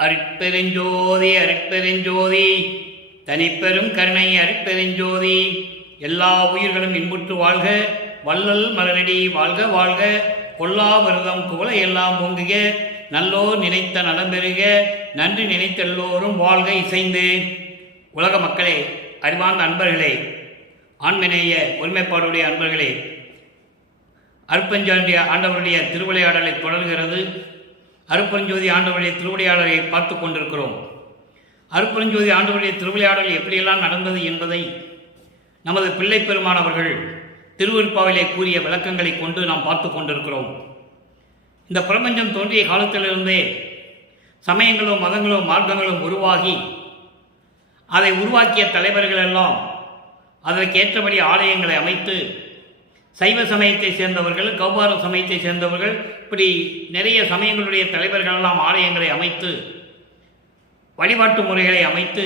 அருட்பெருஞ்சோதி அருட்பெருஞ்சோதி தனிப்பெரும் கருணை அருட்பெருஞ்சோதி. எல்லா உயிர்களும் இன்புற்று வாழ்க, வள்ளல் மலரடி வாழ்க வாழ்க. கொல்லா விரதம் குவளை எல்லாம் பொங்குக, நல்லோர் நினைத்த நலம்பெறுக, நன்றி நினைத்தெல்லோரும் வாழ்க இசைந்து. உலக மக்களே, அறிவார்ந்த அன்பர்களே, ஆண்மநேய ஒருமைப்பாடுடைய அன்பர்களே, அருட்பெருஞ்சோதி ஆண்டவருடைய திருவிளையாடலை தொடர்கிறது. அருட்பெருஞ்சோதி ஆண்டவருடைய திருவிளையாடலை பார்த்து கொண்டிருக்கிறோம். அருட்பெருஞ்சோதி ஆண்டவருடைய திருவிளையாடல் எப்படியெல்லாம் நடந்தது என்பதை நமது பிள்ளை பெருமானவர்கள் திருவிருப்பாவிலே கூறிய விளக்கங்களை கொண்டு நாம் பார்த்து கொண்டிருக்கிறோம். இந்த பிரபஞ்சம் தோன்றிய காலத்திலிருந்தே சமயங்களும் மதங்களும் மார்க்கங்களும் உருவாகி, அதை உருவாக்கிய தலைவர்கள் எல்லாம் அதற்கு ஏற்றபடி ஆலயங்களை அமைத்து, சைவ சமயத்தை சேர்ந்தவர்கள், கௌபார சமயத்தை சேர்ந்தவர்கள், இப்படி நிறைய சமயங்களுடைய தலைவர்களெல்லாம் ஆலயங்களை அமைத்து, வழிபாட்டு முறைகளை அமைத்து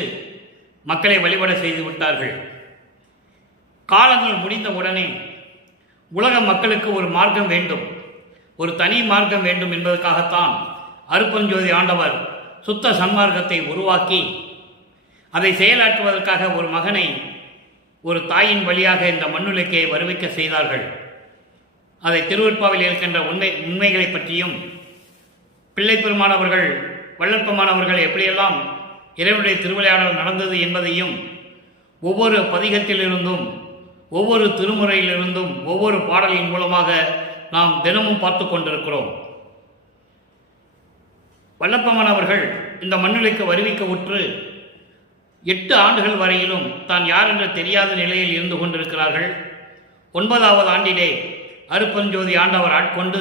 மக்களை வழிபட செய்து விட்டார்கள். காலங்கள் முடிந்த உடனே உலக மக்களுக்கு ஒரு மார்க்கம் வேண்டும், ஒரு தனி மார்க்கம் வேண்டும் என்பதற்காகத்தான் அருட்பெருஞ்சோதி ஆண்டவர் சுத்த சன்மார்க்கத்தை உருவாக்கி, அதை செயலாற்றுவதற்காக ஒரு மகனை ஒரு தாயின் வழியாக இந்த மண்ணுலக்கை வருவிக்க செய்தார்கள். அதை திருவிருப்பாவில் இருக்கின்ற உண்மைகளை பற்றியும், பிள்ளை பெருமானவர்கள் வள்ளற்பெருமானவர்கள் எப்படியெல்லாம் இறைவனுடைய திருவிளையாடல் நடந்தது என்பதையும் ஒவ்வொரு பதிகத்திலிருந்தும், ஒவ்வொரு திருமுறையிலிருந்தும், ஒவ்வொரு பாடலின் மூலமாக நாம் தினமும் பார்த்து கொண்டிருக்கிறோம். வள்ளற்பெருமானவர்கள் இந்த மண்ணுலக்கு வருவிக்க உற்று 8 ஆண்டுகள் வரையிலும் தான் யார் என்று தெரியாத நிலையில் இருந்து கொண்டிருக்கிறார்கள். 9வது ஆண்டிலே அருட்பெருஞ்சோதி ஆண்டவர் ஆட்கொண்டு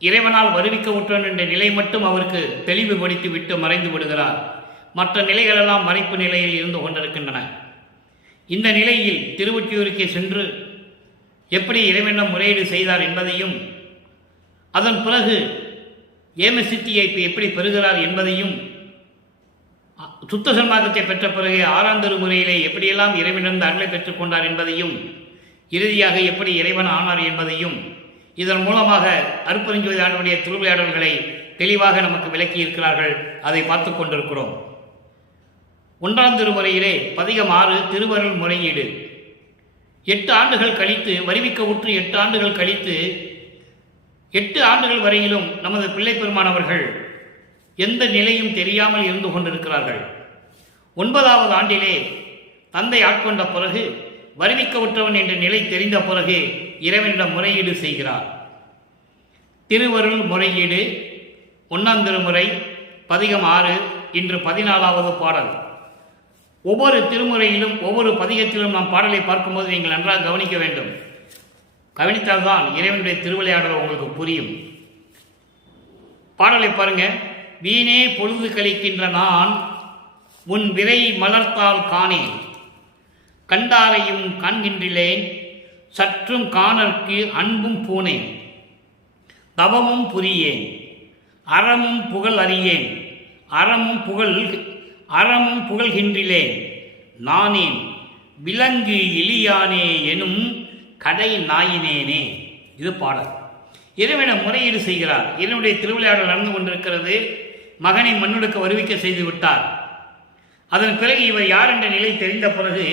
இறைவனால் வருவிக்க உற்றன் என்ற நிலை மட்டும் அவருக்கு தெளிவுபடுத்தி விட்டு மறைந்து விடுகிறார். மற்ற நிலைகளெல்லாம் மறைப்பு நிலையில் இருந்து கொண்டிருக்கின்றன. இந்த நிலையில் திருவொற்றியூருக்கு சென்று எப்படி இறைவனிடம் முறையீடு செய்தார் என்பதையும், அதன் பிறகு ஏமசித்தியை எப்படி பெறுகிறார் என்பதையும், சுத்த சன்மார்க்கத்தை பெற்ற பிறகு 6ஆம் திருமுறையிலே எப்படியெல்லாம் இறைவனிடம் அருளை பெற்றுக்கொண்டார் என்பதையும், இறுதியாக எப்படி இறைவன் ஆனார் என்பதையும் இதன் மூலமாக அருட்பெருஞ்சோதி ஆண்டவருடைய திருவிளையாடல்களை தெளிவாக நமக்கு விளக்கி இருக்கிறார்கள். அதை பார்த்து கொண்டிருக்கிறோம். 1ஆம் திருமுறையிலே பதிகம் 6 திருவருள் முறையீடு. 8 ஆண்டுகள் கழித்து வருவிக்க உற்று 8 ஆண்டுகள் கழித்து 8 ஆண்டுகள் வரையிலும் நமது பிள்ளை பெருமானவர்கள் எந்த நிலையும் தெரியாமல் இருந்து கொண்டிருக்கிறார்கள். 9வது ஆண்டிலே தந்தை ஆட்கொண்ட பிறகு, வருவிக்க உற்றவன் என்ற நிலை தெரிந்த பிறகு இறைவனிடம் முறையீடு செய்கிறார். திருவருள் முறையீடு 1ஆம் திருமுறை பதிகம் 6, இன்று 14வது பாடல். ஒவ்வொரு திருமுறையிலும் ஒவ்வொரு பதிகத்திலும் நாம் பாடலை பார்க்கும்போது நீங்கள் நன்றாக கவனிக்க வேண்டும். கவனித்தால்தான் இறைவனுடைய திருவிளையாடல் உங்களுக்கு புரியும். பாடலை பாருங்க. வீணே பொழுது கழிக்கின்ற நான் உன் விரை மலர்த்தால் காணேன், கண்டாரையும் காண்கின்றிலேன், சற்றும் காணற்கு அன்பும் பூனேன், தவமும் புரியேன், அறமும் புகழ் அறியேன், அறமும் புகழ்கின்றிலேன், நானேன் விலங்கு இலியானே எனும் கடை நாயினேனே. இது பாடல். இறைவனிடம் முறையீடு செய்கிறார். இறைவனுடைய திருவிளையாடல் நடந்து கொண்டிருக்கிறது. மகனை மண்ணுலக்கு வருவிக்க செய்து விட்டார். அதன் பிறகு இவர் யார் என்ற நிலை தெரிந்த பிறகு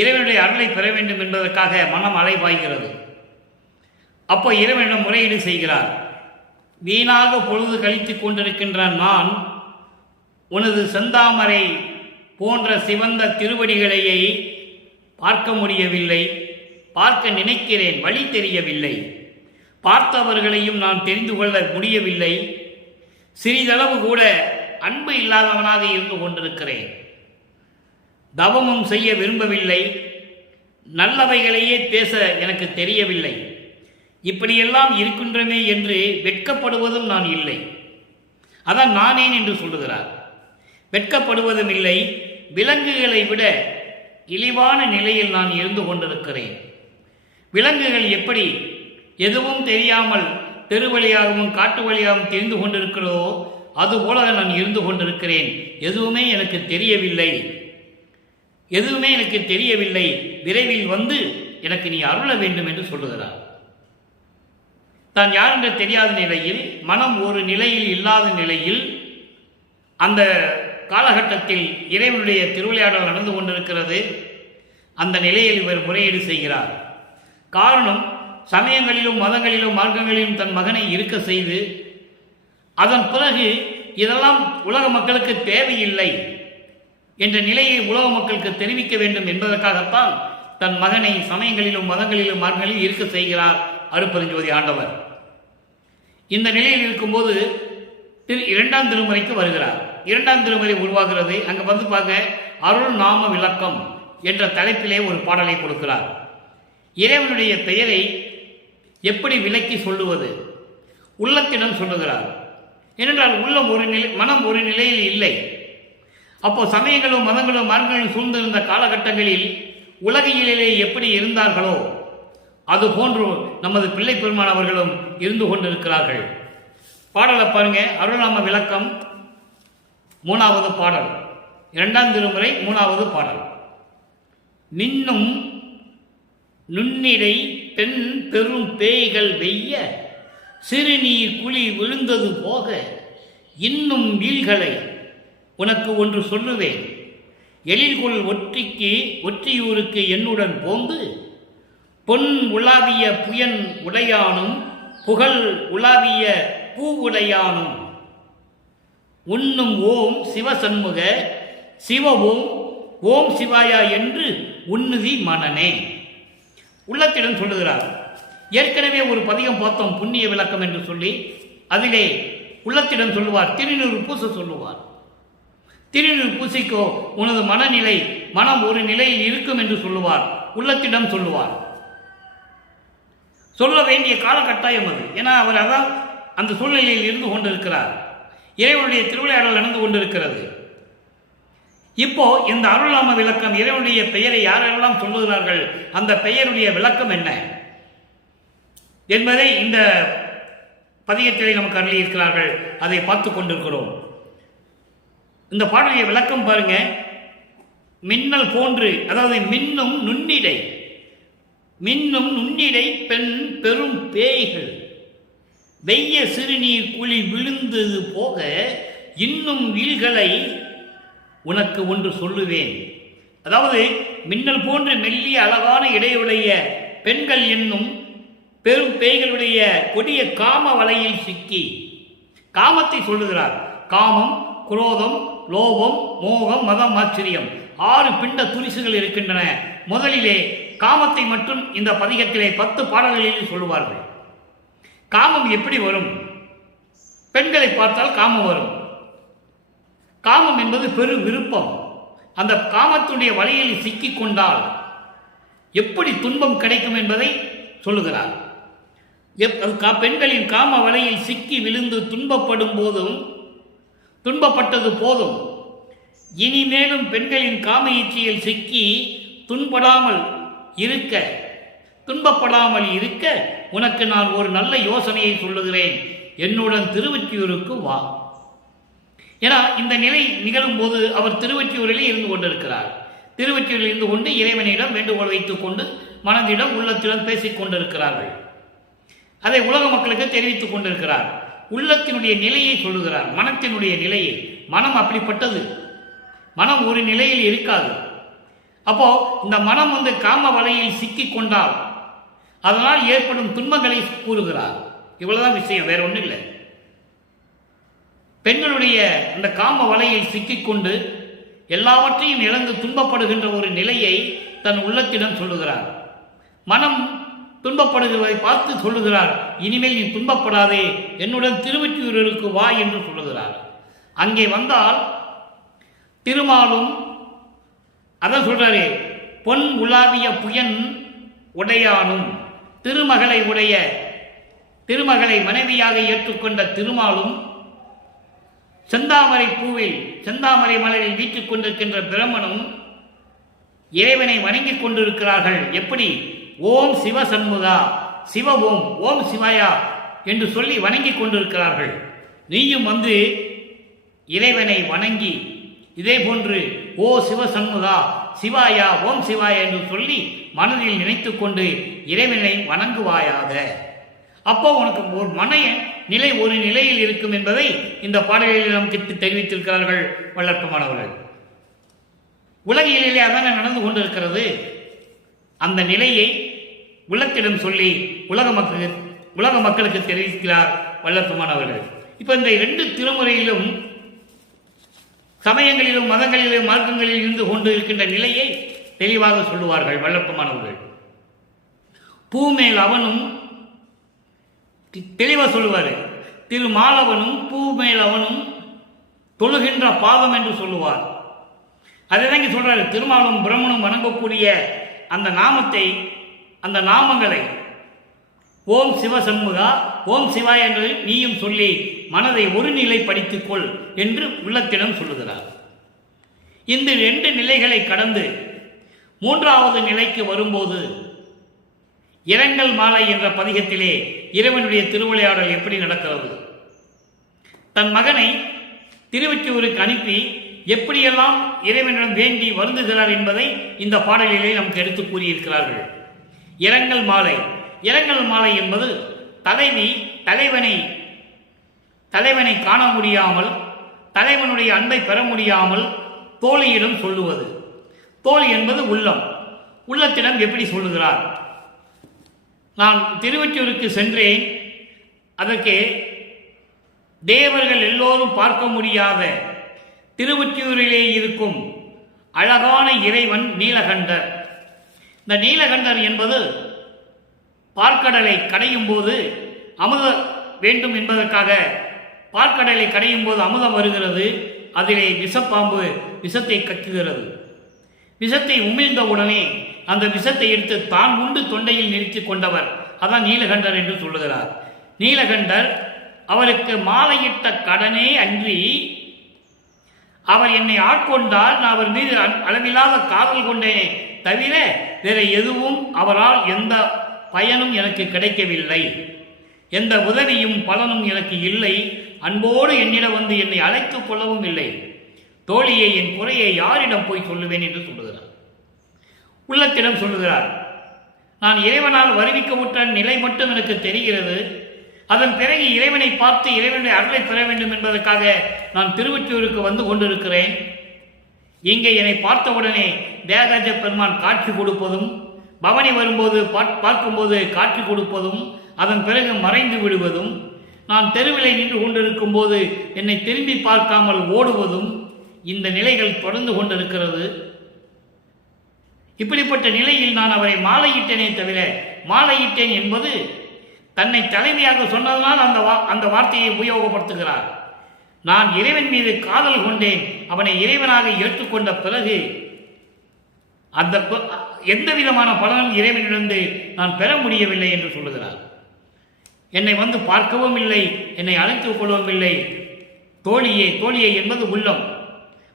இறைவனுடைய அருளை பெற வேண்டும் என்பதற்காக மனம் அலைபாய்கிறது. அப்போ இறைவனிடம் முறையீடு செய்கிறார். வீணாக பொழுது கழித்து கொண்டிருக்கின்ற நான் உனது செந்தாமரை போன்ற சிவந்த திருவடிகளையே பார்க்க முடியவில்லை, பார்க்க நினைக்கிறேன், வழி தெரியவில்லை, பார்த்தவர்களையும் நான் தெரிந்து கொள்ள முடியவில்லை, சிறிதளவு கூட அன்பு இல்லாதவனாக இருந்து கொண்டிருக்கிறேன், தவமும் செய்ய விரும்பவில்லை, நல்லவைகளையே பேச எனக்கு தெரியவில்லை, இப்படியெல்லாம் இருக்கின்றமே என்று வெட்கப்படுவதும் நான் இல்லை. அதான் நானேன் என்று சொல்லுகிறார். வெட்கப்படுவதும் இல்லை, விலங்குகளை விட இழிவான நிலையில் நான் இருந்து கொண்டிருக்கிறேன். விலங்குகள் எப்படி எதுவும் தெரியாமல் தெரு வழியாகவும் காட்டு வழியாகவும் தெரிந்து கொண்டிருக்கிறதோ அதுபோல நான் இருந்து கொண்டிருக்கிறேன். எதுவுமே எனக்கு தெரியவில்லை, விரைவில் வந்து எனக்கு நீ அருள வேண்டும் என்று சொல்லுகிறார். தான் யார் என்று தெரியாத நிலையில், மனம் ஒரு நிலையில் இல்லாத நிலையில், அந்த காலகட்டத்தில் இறைவனுடைய திருவிளையாடல் நடந்து கொண்டிருக்கிறது. அந்த நிலையில் இவர் முறையீடு செய்கிறார். காரணம், சமயங்களிலும் மதங்களிலும் மார்க்கங்களிலும் தன் மகனை இருக்க செய்து, அதன் பிறகு இதெல்லாம் உலக மக்களுக்கு தேவையில்லை என்ற நிலையை உலக மக்களுக்கு தெரிவிக்க வேண்டும் என்பதற்காகத்தான் தன் மகனை சமயங்களிலும் மதங்களிலும் மார்க்கங்களிலும் இருக்க செய்கிறார் அருட்பெருஞ்சோதி ஆண்டவர். இந்த நிலையில் இருக்கும்போது இரண்டாம் திருமுறைக்கு வருகிறார். இரண்டாம் திருமுறை உருவாகிறது. அங்கே வந்து பார்க்க அருள் நாம விளக்கம் என்ற தலைப்பிலே ஒரு பாடலை கொடுக்கிறார். இறைவனுடைய பெயரை எப்படி விளக்கி சொல்லுவது, உள்ளத்திடம் சொல்லுகிறார். ஏனென்றால் உள்ளம் ஒரு நிலை, மனம் ஒரு நிலையில் இல்லை. அப்போ சமயங்களும் மதங்களும் மார்க்கங்களும் சூழ்ந்திருந்த காலகட்டங்களில் உலகிலே எப்படி இருந்தார்களோ அதுபோன்று நமது பிள்ளை பெருமான் அவர்களும் இருந்து கொண்டிருக்கிறார்கள். பாடலை பாருங்க. அருள்நாம விளக்கம் 3வது பாடல், 2ஆம் திருமுறை 3வது பாடல். மின்னும் நுண்ணிடை பெண் பெரும் பேய்கள் வெய்ய சிறுநீர் குழி விழுந்தது போக இன்னும் வீழ்களை உனக்கு ஒன்று சொல்லுவேன். எழில்கொள் ஒற்றியூருக்கு என்னுடன் போந்து பொன் உலாவிய புயன் உடையானும் புகழ் உலாவிய பூவுடையானும் உண்ணும் ஓம் சிவசண்முக சிவவோம் ஓம் சிவாயா என்று உன்னுதி மனனே. உள்ளத்திடம் சொல்லுகிறார். ஏற்கனவே ஒரு பதிகம் பார்த்தோம், புண்ணிய விளக்கம் என்று சொல்லி. அதிலே உள்ளத்திடம் சொல்லுவார், திருநீறு பூச சொல்லுவார். திருநீறு பூசிக்கோ உனது மனநிலை, மனம் ஒரு நிலையில் இருக்கும் என்று சொல்லுவார். உள்ளத்திடம் சொல்லுவார். சொல்ல வேண்டிய காலகட்டாயம் அது. ஏன்னா அவர் அதான் அந்த சூழ்நிலையில் இருந்து கொண்டிருக்கிறார். இறைவனுடைய திருவிளையாடல் நடந்து கொண்டிருக்கிறது. இப்போ இந்த அருள்நாம விளக்கம், இறைவனுடைய பெயரை யாரெல்லாம் சொல்லுகிறார்கள், அந்த பெயருடைய விளக்கம் என்ன என்பதை இந்த பதிகத்திலே நமக்கு அருளி இருக்கிறார்கள். அதை பார்த்து கொண்டிருக்கிறோம். இந்த பாடலுடைய விளக்கம் பாருங்க. மின்னல் போன்று, அதாவது மின்னும் நுண்ணிடை, மின்னும் நுண்ணிடை பெண் பெரும் பேய்கள் வெய்ய சிறுநீர் குழி விழுந்தது போக இன்னும் வீழ்களை உனக்கு ஒன்று சொல்லுவேன். அதாவது மின்னல் போன்று மெல்லிய அழகான இடையுடைய பெண்கள் என்னும் பெரும் பேய்களுடைய கொடிய காம வலையில் சிக்கி, காமத்தை சொல்லுகிறார். காமம், குரோதம், லோபம், மோகம், மதம், ஆச்சரியம் 6 பிண்ட துரிசுகள் இருக்கின்றன. முதலிலே காமத்தை மட்டும் இந்த பதிகத்திலே 10 பாடல்களில் சொல்லுவார்கள். காமம் எப்படி வரும்? பெண்களை பார்த்தால் காமம் வரும். காமம் என்பது பெரு விருப்பம். அந்த காமத்துடைய வலையில் சிக்கிக் கொண்டால் எப்படி துன்பம் கிடைக்கும் என்பதை சொல்லுகிறார். பெண்களின் காம வலையில் சிக்கி விழுந்து துன்பப்படும் போதும் துன்பப்பட்டது போதும், இனிமேலும் பெண்களின் காம இச்சையில் சிக்கி துன்பப்படாமல் இருக்க உனக்கு நான் ஒரு நல்ல யோசனையை சொல்லுகிறேன். என்னுடன் திருவொற்றியூருக்கு வா. ஏன்னா இந்த நிலை நிகழும் போது அவர் திருவொற்றியூரிலே இருந்து கொண்டிருக்கிறார். திருவொற்றியூரில் இருந்து கொண்டு இறைவனிடம் வேண்டுகோள் வைத்துக் கொண்டு மனதிடம் உள்ளத்திடம் பேசிக் கொண்டிருக்கிறார்கள். அதை உலக மக்களுக்கு தெரிவித்துக் கொண்டிருக்கிறார். உள்ளத்தினுடைய நிலையை சொல்லுகிறார், மனத்தினுடைய நிலையை. மனம் அப்படிப்பட்டது. மனம் ஒரு நிலையில் இருக்காது. அப்போ இந்த மனம் காம வலையில் சிக்கிக் கொண்டால் அதனால் ஏற்படும் துன்பங்களை கூறுகிறார். இவ்வளவுதான் விஷயம், வேற ஒன்றும் இல்லை. பெண்களுடைய அந்த காம வலையில் சிக்கிக்கொண்டு எல்லாவற்றையும் இழந்து துன்பப்படுகின்ற ஒரு நிலையை தன் உள்ளத்திடம் சொல்லுகிறார். மனம் துன்பப்படுகிறதை பார்த்து சொல்லுகிறார், இனிமேல் நீ துன்பப்படாதே, என்னுடன் திருவொற்றியூருக்கு வா என்று சொல்லுகிறார். அங்கே வந்தால் திருமாலும் அதான் சொல்றாரு, பொன் உலாவிய புயன் உடையானும், திருமகளை மனைவியாக ஏற்றுக்கொண்ட திருமாலும் செந்தாமரை பூவில் செந்தாமரை மலரில் வீட்டுக் கொண்டிருக்கின்ற பிரம்மனும் இறைவனை வணங்கிக் கொண்டிருக்கிறார்கள். எப்படி? ஓம் சிவசண்முகா, சிவ ஓம், ஓம் சிவாயா என்று சொல்லி வணங்கி கொண்டிருக்கிறார்கள். நீயும் இறைவனை வணங்கி இதே போன்று ஓ சிவசண்முகா, சிவாயா, ஓம் சிவாயா என்று சொல்லி மனதில் நினைத்து கொண்டு இறைவனை வணங்குவாயாக. அப்போ உனக்கு ஒரு நிலை ஒரு நிலையில் இருக்கும் என்பதை இந்த பாடலில் நமக்கு தெரிவித்திருக்கிறார்கள் வல்லற்பமானவர்கள். உலகிலே அதான நடந்து கொண்டிருக்கிறது. அந்த நிலையை உள்ளத்திடம் சொல்லி உலக மக்களுக்கு தெரிவிக்கிறார் வல்லற்பமானவர்கள். இப்போ இந்த 2 திருமுறையிலும் சமயங்களிலும் மதங்களிலும் மார்க்கங்களில் இருந்து கொண்டு இருக்கின்ற நிலையை தெளிவாக சொல்லுவார்கள் வல்லற்பமானவர்கள். பூமேல் அவனும் தெளிவாக சொல்லுவார். திருமாலவனும் பூமேல் அவனும் தொழுகின்ற பாதம் என்று சொல்லுவார். அதுதான் இங்கே சொல்றாரு. திருமாலும் பிரம்மனும் வணங்கக்கூடிய அந்த நாமத்தை, அந்த நாமங்களை ஓம் சிவசண்முகா, ஓம் சிவா என்று நீயும் சொல்லி மனதை ஒரு நிலை படித்துக்கொள் என்று உள்ளத்திடம் சொல்லுகிறார். இந்த 2 நிலைகளை கடந்து 3வது நிலைக்கு வரும்போது இரங்கல் மாலை என்ற பதிகத்திலே இறைவனுடைய திருவிளையாடல் எப்படி நடக்கிறது, தன் மகனை திருவொற்றியூருக்கு அனுப்பி எப்படியெல்லாம் இறைவனிடம் வேண்டி வருந்துகிறார் என்பதை இந்த பாடலிலே நமக்கு எடுத்து கூறியிருக்கிறார்கள். இரங்கல் மாலை என்பது தலைவனை காண முடியாமல், தலைவனுடைய அன்பை பெற முடியாமல் தோழியிடம் சொல்லுவது. தோழி என்பது உள்ளத்திடம் எப்படி சொல்லுகிறார். நான் திருவொற்றியூருக்கு சென்றேன். அதற்கு தேவர்கள் எல்லோரும் பார்க்க முடியாத திருவொற்றியூரிலே இருக்கும் அழகான இறைவன் நீலகண்டர். இந்த நீலகண்டர் என்பது பார்க்கடலை கடையும் போது அமுதம் வேண்டும் என்பதற்காக பார்க்கடலை கடையும் போது அமுதம் வருகிறது. அதிலே விஷப்பாம்பு விஷத்தை கக்குகிறது. விஷத்தை உமிழ்ந்தவுடனே அந்த விஷத்தை எடுத்து தான் உண்டு தொண்டையில் நிறுத்தி கொண்டவர், அதான் நீலகண்டர் என்று சொல்லுகிறார். நீலகண்டர் அவருக்கு மாலையிட்ட கடனே அன்றி அவர் என்னை ஆட்கொண்டால் நான் அவர் மீது அளவில்லாத காதல் கொண்டேனே தவிர வேற எதுவும் அவரால் எந்த பயனும் எனக்கு கிடைக்கவில்லை, எந்த உதவியும் பலனும் எனக்கு இல்லை. அன்போடு என்னிடம் வந்து என்னை அழைத்துக் கொள்ளவும் இல்லை. தோழியை என் குறையை யாரிடம் போய் சொல்லுவேன் என்று சொல்லுகிறார். உள்ளத்திடம் சொல்லுகிறார். நான் இறைவனால் வருவிக்கவுற்ற நிலை மட்டும் எனக்கு தெரிகிறது. அதன் பிறகு இறைவனை பார்த்து இறைவனுடைய அருளை பெற வேண்டும் என்பதற்காக நான் திருவொற்றியூருக்கு வந்து கொண்டிருக்கிறேன். இங்கே என்னை பார்த்தவுடனே தேவராஜ பெருமான் காட்சி கொடுப்பதும், பவனி வரும்போது பார்க்கும்போது காட்சி கொடுப்பதும், அதன் பிறகு மறைந்து விடுவதும், நான் தெருவிலை நின்று கொண்டிருக்கும் போது என்னை திரும்பி பார்க்காமல் ஓடுவதும், இந்த நிலைகள் தொடர்ந்து கொண்டிருக்கிறது. இப்படிப்பட்ட நிலையில் நான் அவரை மாலையிட்டேனே தவிர, மாலையிட்டேன் என்பது தன்னை தலைமையாக சொன்னதனால் அந்த வார்த்தையை உபயோகப்படுத்துகிறார். நான் இறைவன் மீது காதல் கொண்டேன், அவனை இறைவனாக ஏற்றுக்கொண்ட பிறகு அந்த எந்த விதமான பலனும் இறைவனிலிருந்து நான் பெற முடியவில்லை என்று சொல்லுகிறார். என்னை வந்து பார்க்கவும் இல்லை, என்னை அழைத்துக் கொள்ளவும் இல்லை. தோழியை என்பது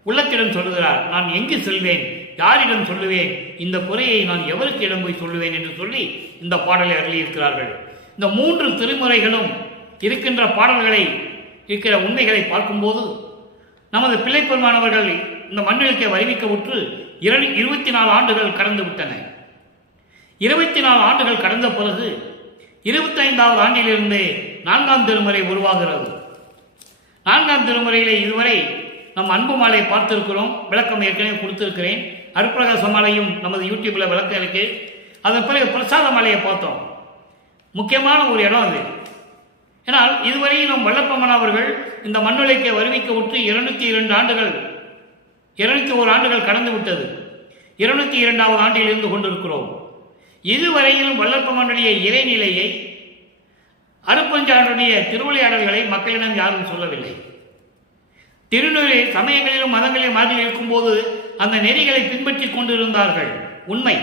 உள்ளத்திடம் சொல்லுகிறார். நான் எங்கு செல்வேன், யாரிடம் சொல்லுவேன், இந்த குறையை நான் எவருக்கு இடம் போய் சொல்லுவேன் என்று சொல்லி இந்த பாடலை அருளியிருக்கிறார்கள். இந்த 3 திருமுறைகளும் இருக்கின்ற பாடல்களை இருக்கிற உண்மைகளை பார்க்கும்போது நமது பிள்ளைப்பெருமானவர்கள் இந்த மண்ணிலுக்கே வருவிக்க உற்று 24 ஆண்டுகள் கடந்து விட்டன. 24 ஆண்டுகள் கடந்த பிறகு 25வது ஆண்டிலிருந்து 4ஆம் திருமுறை உருவாகிறது. 4ஆம் திருமுறையிலே இதுவரை நம் அன்பு மாலை பார்த்திருக்கிறோம். விளக்கம் ஏற்கனவே கொடுத்திருக்கிறேன். அருட்பிரகாச மாலையும் நமது யூடியூப்ல விளக்கம் இருக்கு. அதன் பிறகு பிரசாத மாலையை பார்த்தோம். முக்கியமான ஒரு இடம் அது. ஏன்னால் இதுவரையும் நம் வல்லப்பமானவர்கள் இந்த மண்ணுலைக்கு வருவிக்க விட்டு 202 ஆண்டுகள் 201 ஆண்டுகள் கடந்து விட்டது. 202வது ஆண்டில் இருந்து கொண்டிருக்கிறோம். இதுவரையிலும் வல்லப்பமானுடைய இறைநிலையை, அருப்பஞ்சானுடைய திருவிளையாடல்களை மக்களிடம் யாரும் சொல்லவில்லை. திருநூறு சமயங்களிலும் மதங்களிலும் மாதிரி இருக்கும்போது அந்த நெறிகளை பின்பற்றி கொண்டிருந்தார்கள். உண்மை.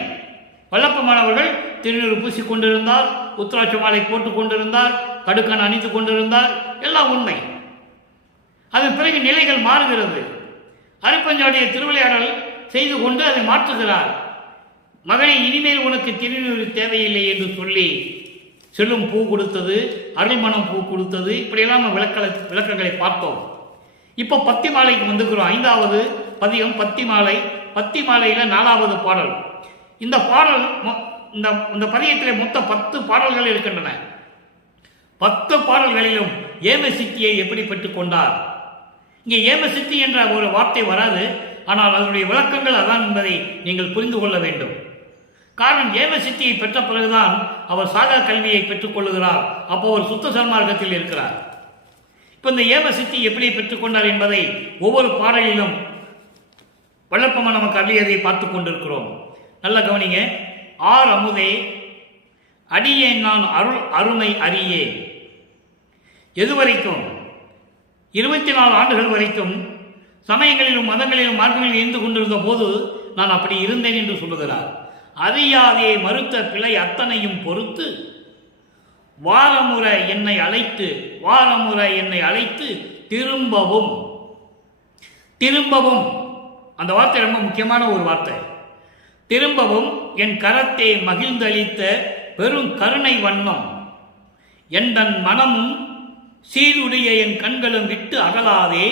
வல்லப்பமானவர்கள் திருநூறு பூசி கொண்டிருந்தார், உத்ராட்ச மாலை போட்டுக் கொண்டிருந்தார், கடுக்கன் அணிந்து கொண்டிருந்தார், எல்லாம் உண்மை. அதன் பிறகு நிலைகள் மாறுகிறது. அருப்பஞ்சானுடைய திருவிளையாடல் செய்து கொண்டு அதை மாற்றுகிறார். மகனை, இனிமேல் உனக்கு திருநூறு தேவையில்லை என்று சொல்லி செல்லும் பூ கொடுத்தது, அருள்மணம் பூ கொடுத்தது, இப்படியெல்லாம் விளக்கங்களை பார்த்தோம். இப்போ பத்தி மாலைக்கு வந்துக்கிறோம். 5வது பதிகம் பத்தி மாலை. பத்தி மாலையில் 4வது பாடல். இந்த பாடல் இந்த பதியத்திலே மொத்த 10 பாடல்கள் இருக்கின்றன. 10 பாடல்களிலும் ஏமசித்தியை எப்படி பெற்றுக்கொண்டார்? இங்கே ஏமசித்தி என்ற ஒரு வார்த்தை வராது, ஆனால் அதனுடைய விளக்கங்கள் அதான் என்பதை நீங்கள் புரிந்து கொள்ள வேண்டும். காரணம், ஏமசித்தியை பெற்ற பிறகுதான் அவர் சாகா கல்வியை பெற்றுக்கொள்ளுகிறார். அப்போ அவர் சுத்த சன்மார்க்கத்தில் இருக்கிறார். இப்போ இந்த ஏமசித்தி எப்படி பெற்றுக்கொண்டார் என்பதை ஒவ்வொரு பாடலிலும் வள்ளற்பமா நமக்கு அள்ளியதை பார்த்து கொண்டிருக்கிறோம். நல்ல கவனிங்க. ஆர் அமுதே அடியேன் நான் அருள் அருமை அறியே. எதுவரைக்கும்? 24 ஆண்டுகள் வரைக்கும் சமயங்களிலும் மதங்களிலும் மார்க்கங்களிலும் இருந்து கொண்டிருந்த போது நான் அப்படி இருந்தேன் என்று சொல்லுகிறார். அறியாதே மறுத்த பிழை அத்தனையும் பொறுத்து வாரமுறை என்னை அழைத்து திரும்பவும். அந்த வார்த்தை ரொம்ப முக்கியமான ஒரு வார்த்தை. திரும்பவும் என் கரத்தை மகிழ்ந்தளித்த பெரும் கருணை வண்ணம் என் மனமும் சீருடைய என் கண்களும் விட்டு அகலாதே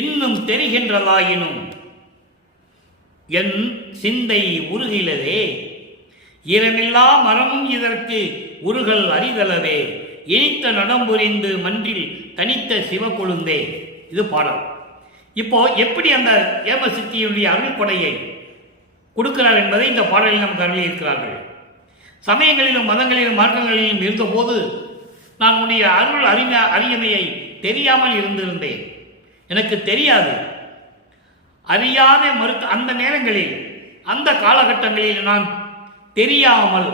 இன்னும் தெரிகின்றதாயினும் என் சிந்தை உருகிலதே. ஈரமில்லா மரமும் இதற்கு உருகல் அறிதலவே இனித்த நடம்புரிந்து மன்றில் தனித்த சிவக்கொழுந்தே. இது பாடல். இப்போ எப்படி அந்த ஏமசித்தியுடைய அருள் கொடையை கொடுக்கிறார் என்பதை இந்த பாடலில் நமக்கு அருளியிருக்கிறார்கள். சமயங்களிலும் மதங்களிலும் மார்க்கங்களிலும் இருந்தபோது நான் உன்னுடைய அருள் அறியாமையை தெரியாமல் இருந்திருந்தேன். எனக்கு தெரியாது. அறியாத மறுத்த அந்த நேரங்களில், அந்த காலகட்டங்களில் நான் தெரியாமல்,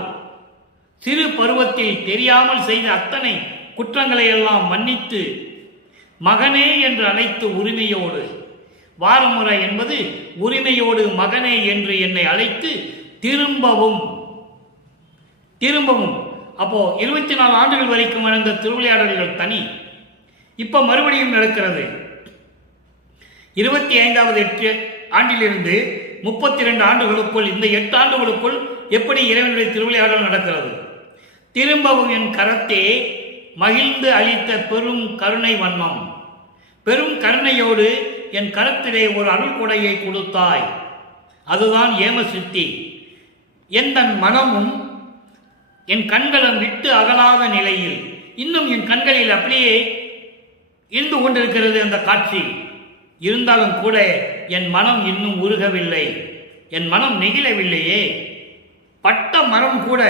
சிறு பருவத்தில் தெரியாமல் செய்த அத்தனை குற்றங்களை எல்லாம் மன்னித்து மகனே என்று அழைத்து உரிமையோடு, வாரமுறை என்பது உரிமையோடு மகனே என்று என்னை அழைத்து திரும்பவும். அப்போ 24 ஆண்டுகள் வரைக்கும் நடந்த திருவிளையாடல்கள் தனி. இப்ப மறுபடியும் நடக்கிறது. 25வது ஆண்டிலிருந்து 32 ஆண்டுகளுக்குள், இந்த 8 ஆண்டுகளுக்குள் எப்படி இறைவனுடைய திருவிளையாடல் நடக்கிறது? திரும்பவும் என் கரத்தே மகிழ்ந்து அளித்த பெரும் கருணை வண்ணம். பெரும் கருணையோடு என் கரத்திலே ஒரு அருள் கொடையை கொடுத்தாய். அதுதான் ஏமசித்தி. என் மனமும் என் கண்களும் விட்டு அகலாத நிலையில், இன்னும் என் கண்களில் அப்படியே இருந்து கொண்டிருக்கிறது அந்த காட்சி. இருந்தாலும் கூட என் மனம் இன்னும் உருகவில்லை, என் மனம் நெகிழவில்லையே. பட்ட மரம் கூட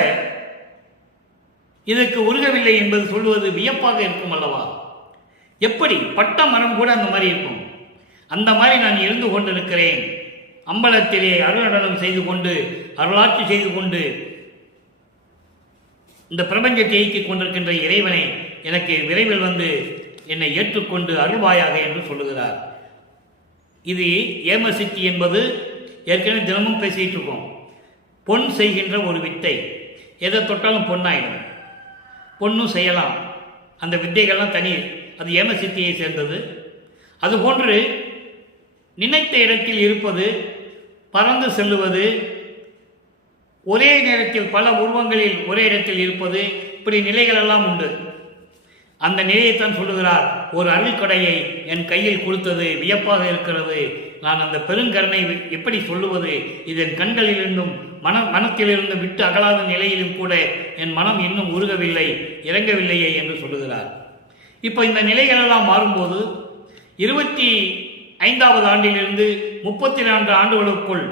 இதற்கு உருகவில்லை என்பது சொல்வது வியப்பாக இருக்கும் அல்லவா? எப்படி பட்ட மரம் கூட அந்த மாதிரி இருக்கும்? அந்த மாதிரி நான் இருந்து கொண்டிருக்கிறேன். அம்பலத்திலே அருள் நடனம் செய்து கொண்டு, அருளாட்சி செய்து கொண்டு, இந்த பிரபஞ்சத்தை இயக்கிக் கொண்டிருக்கின்ற இறைவனை எனக்கு விரைவில் வந்து என்னை ஏற்றுக்கொண்டு அருள்வாயாக என்று சொல்லுகிறார். இது ஏமசித்தி என்பது ஏற்கனவே தினமும் பேசிட்டு இருக்கோம். பொன் செய்கின்ற ஒரு வித்தை. எதை தொட்டாலும் பொன்னாயிடும். பொண்ணும் செய்யலாம். அந்த வித்தைகள்லாம் தனி. அது ஏமசித்தியை சேர்ந்தது. அதுபோன்று நினைத்த இடத்தில் இருப்பது, பறந்து செல்லுவது, ஒரே நேரத்தில் பல உருவங்களில் ஒரே இடத்தில் இருப்பது, இப்படி நிலைகளெல்லாம் உண்டு. அந்த நிலையைத்தான் சொல்லுகிறார். ஒரு அருள்கொடையை என் கையில் கொடுத்தது வியப்பாக இருக்கிறது. நான் அந்த பெருங்கருணை எப்படி சொல்லுவது? இதன் கண்களிலிருந்தும் மனத்திலிருந்தும் விட்டு அகலாத நிலையிலும் கூட என் மனம் இன்னும் உருகவில்லை, இறங்கவில்லையே என்று சொல்லுகிறார். இப்போ இந்த நிலைகளெல்லாம் மாறும்போது 25வது ஆண்டிலிருந்து 34 ஆண்டுகளுக்குள்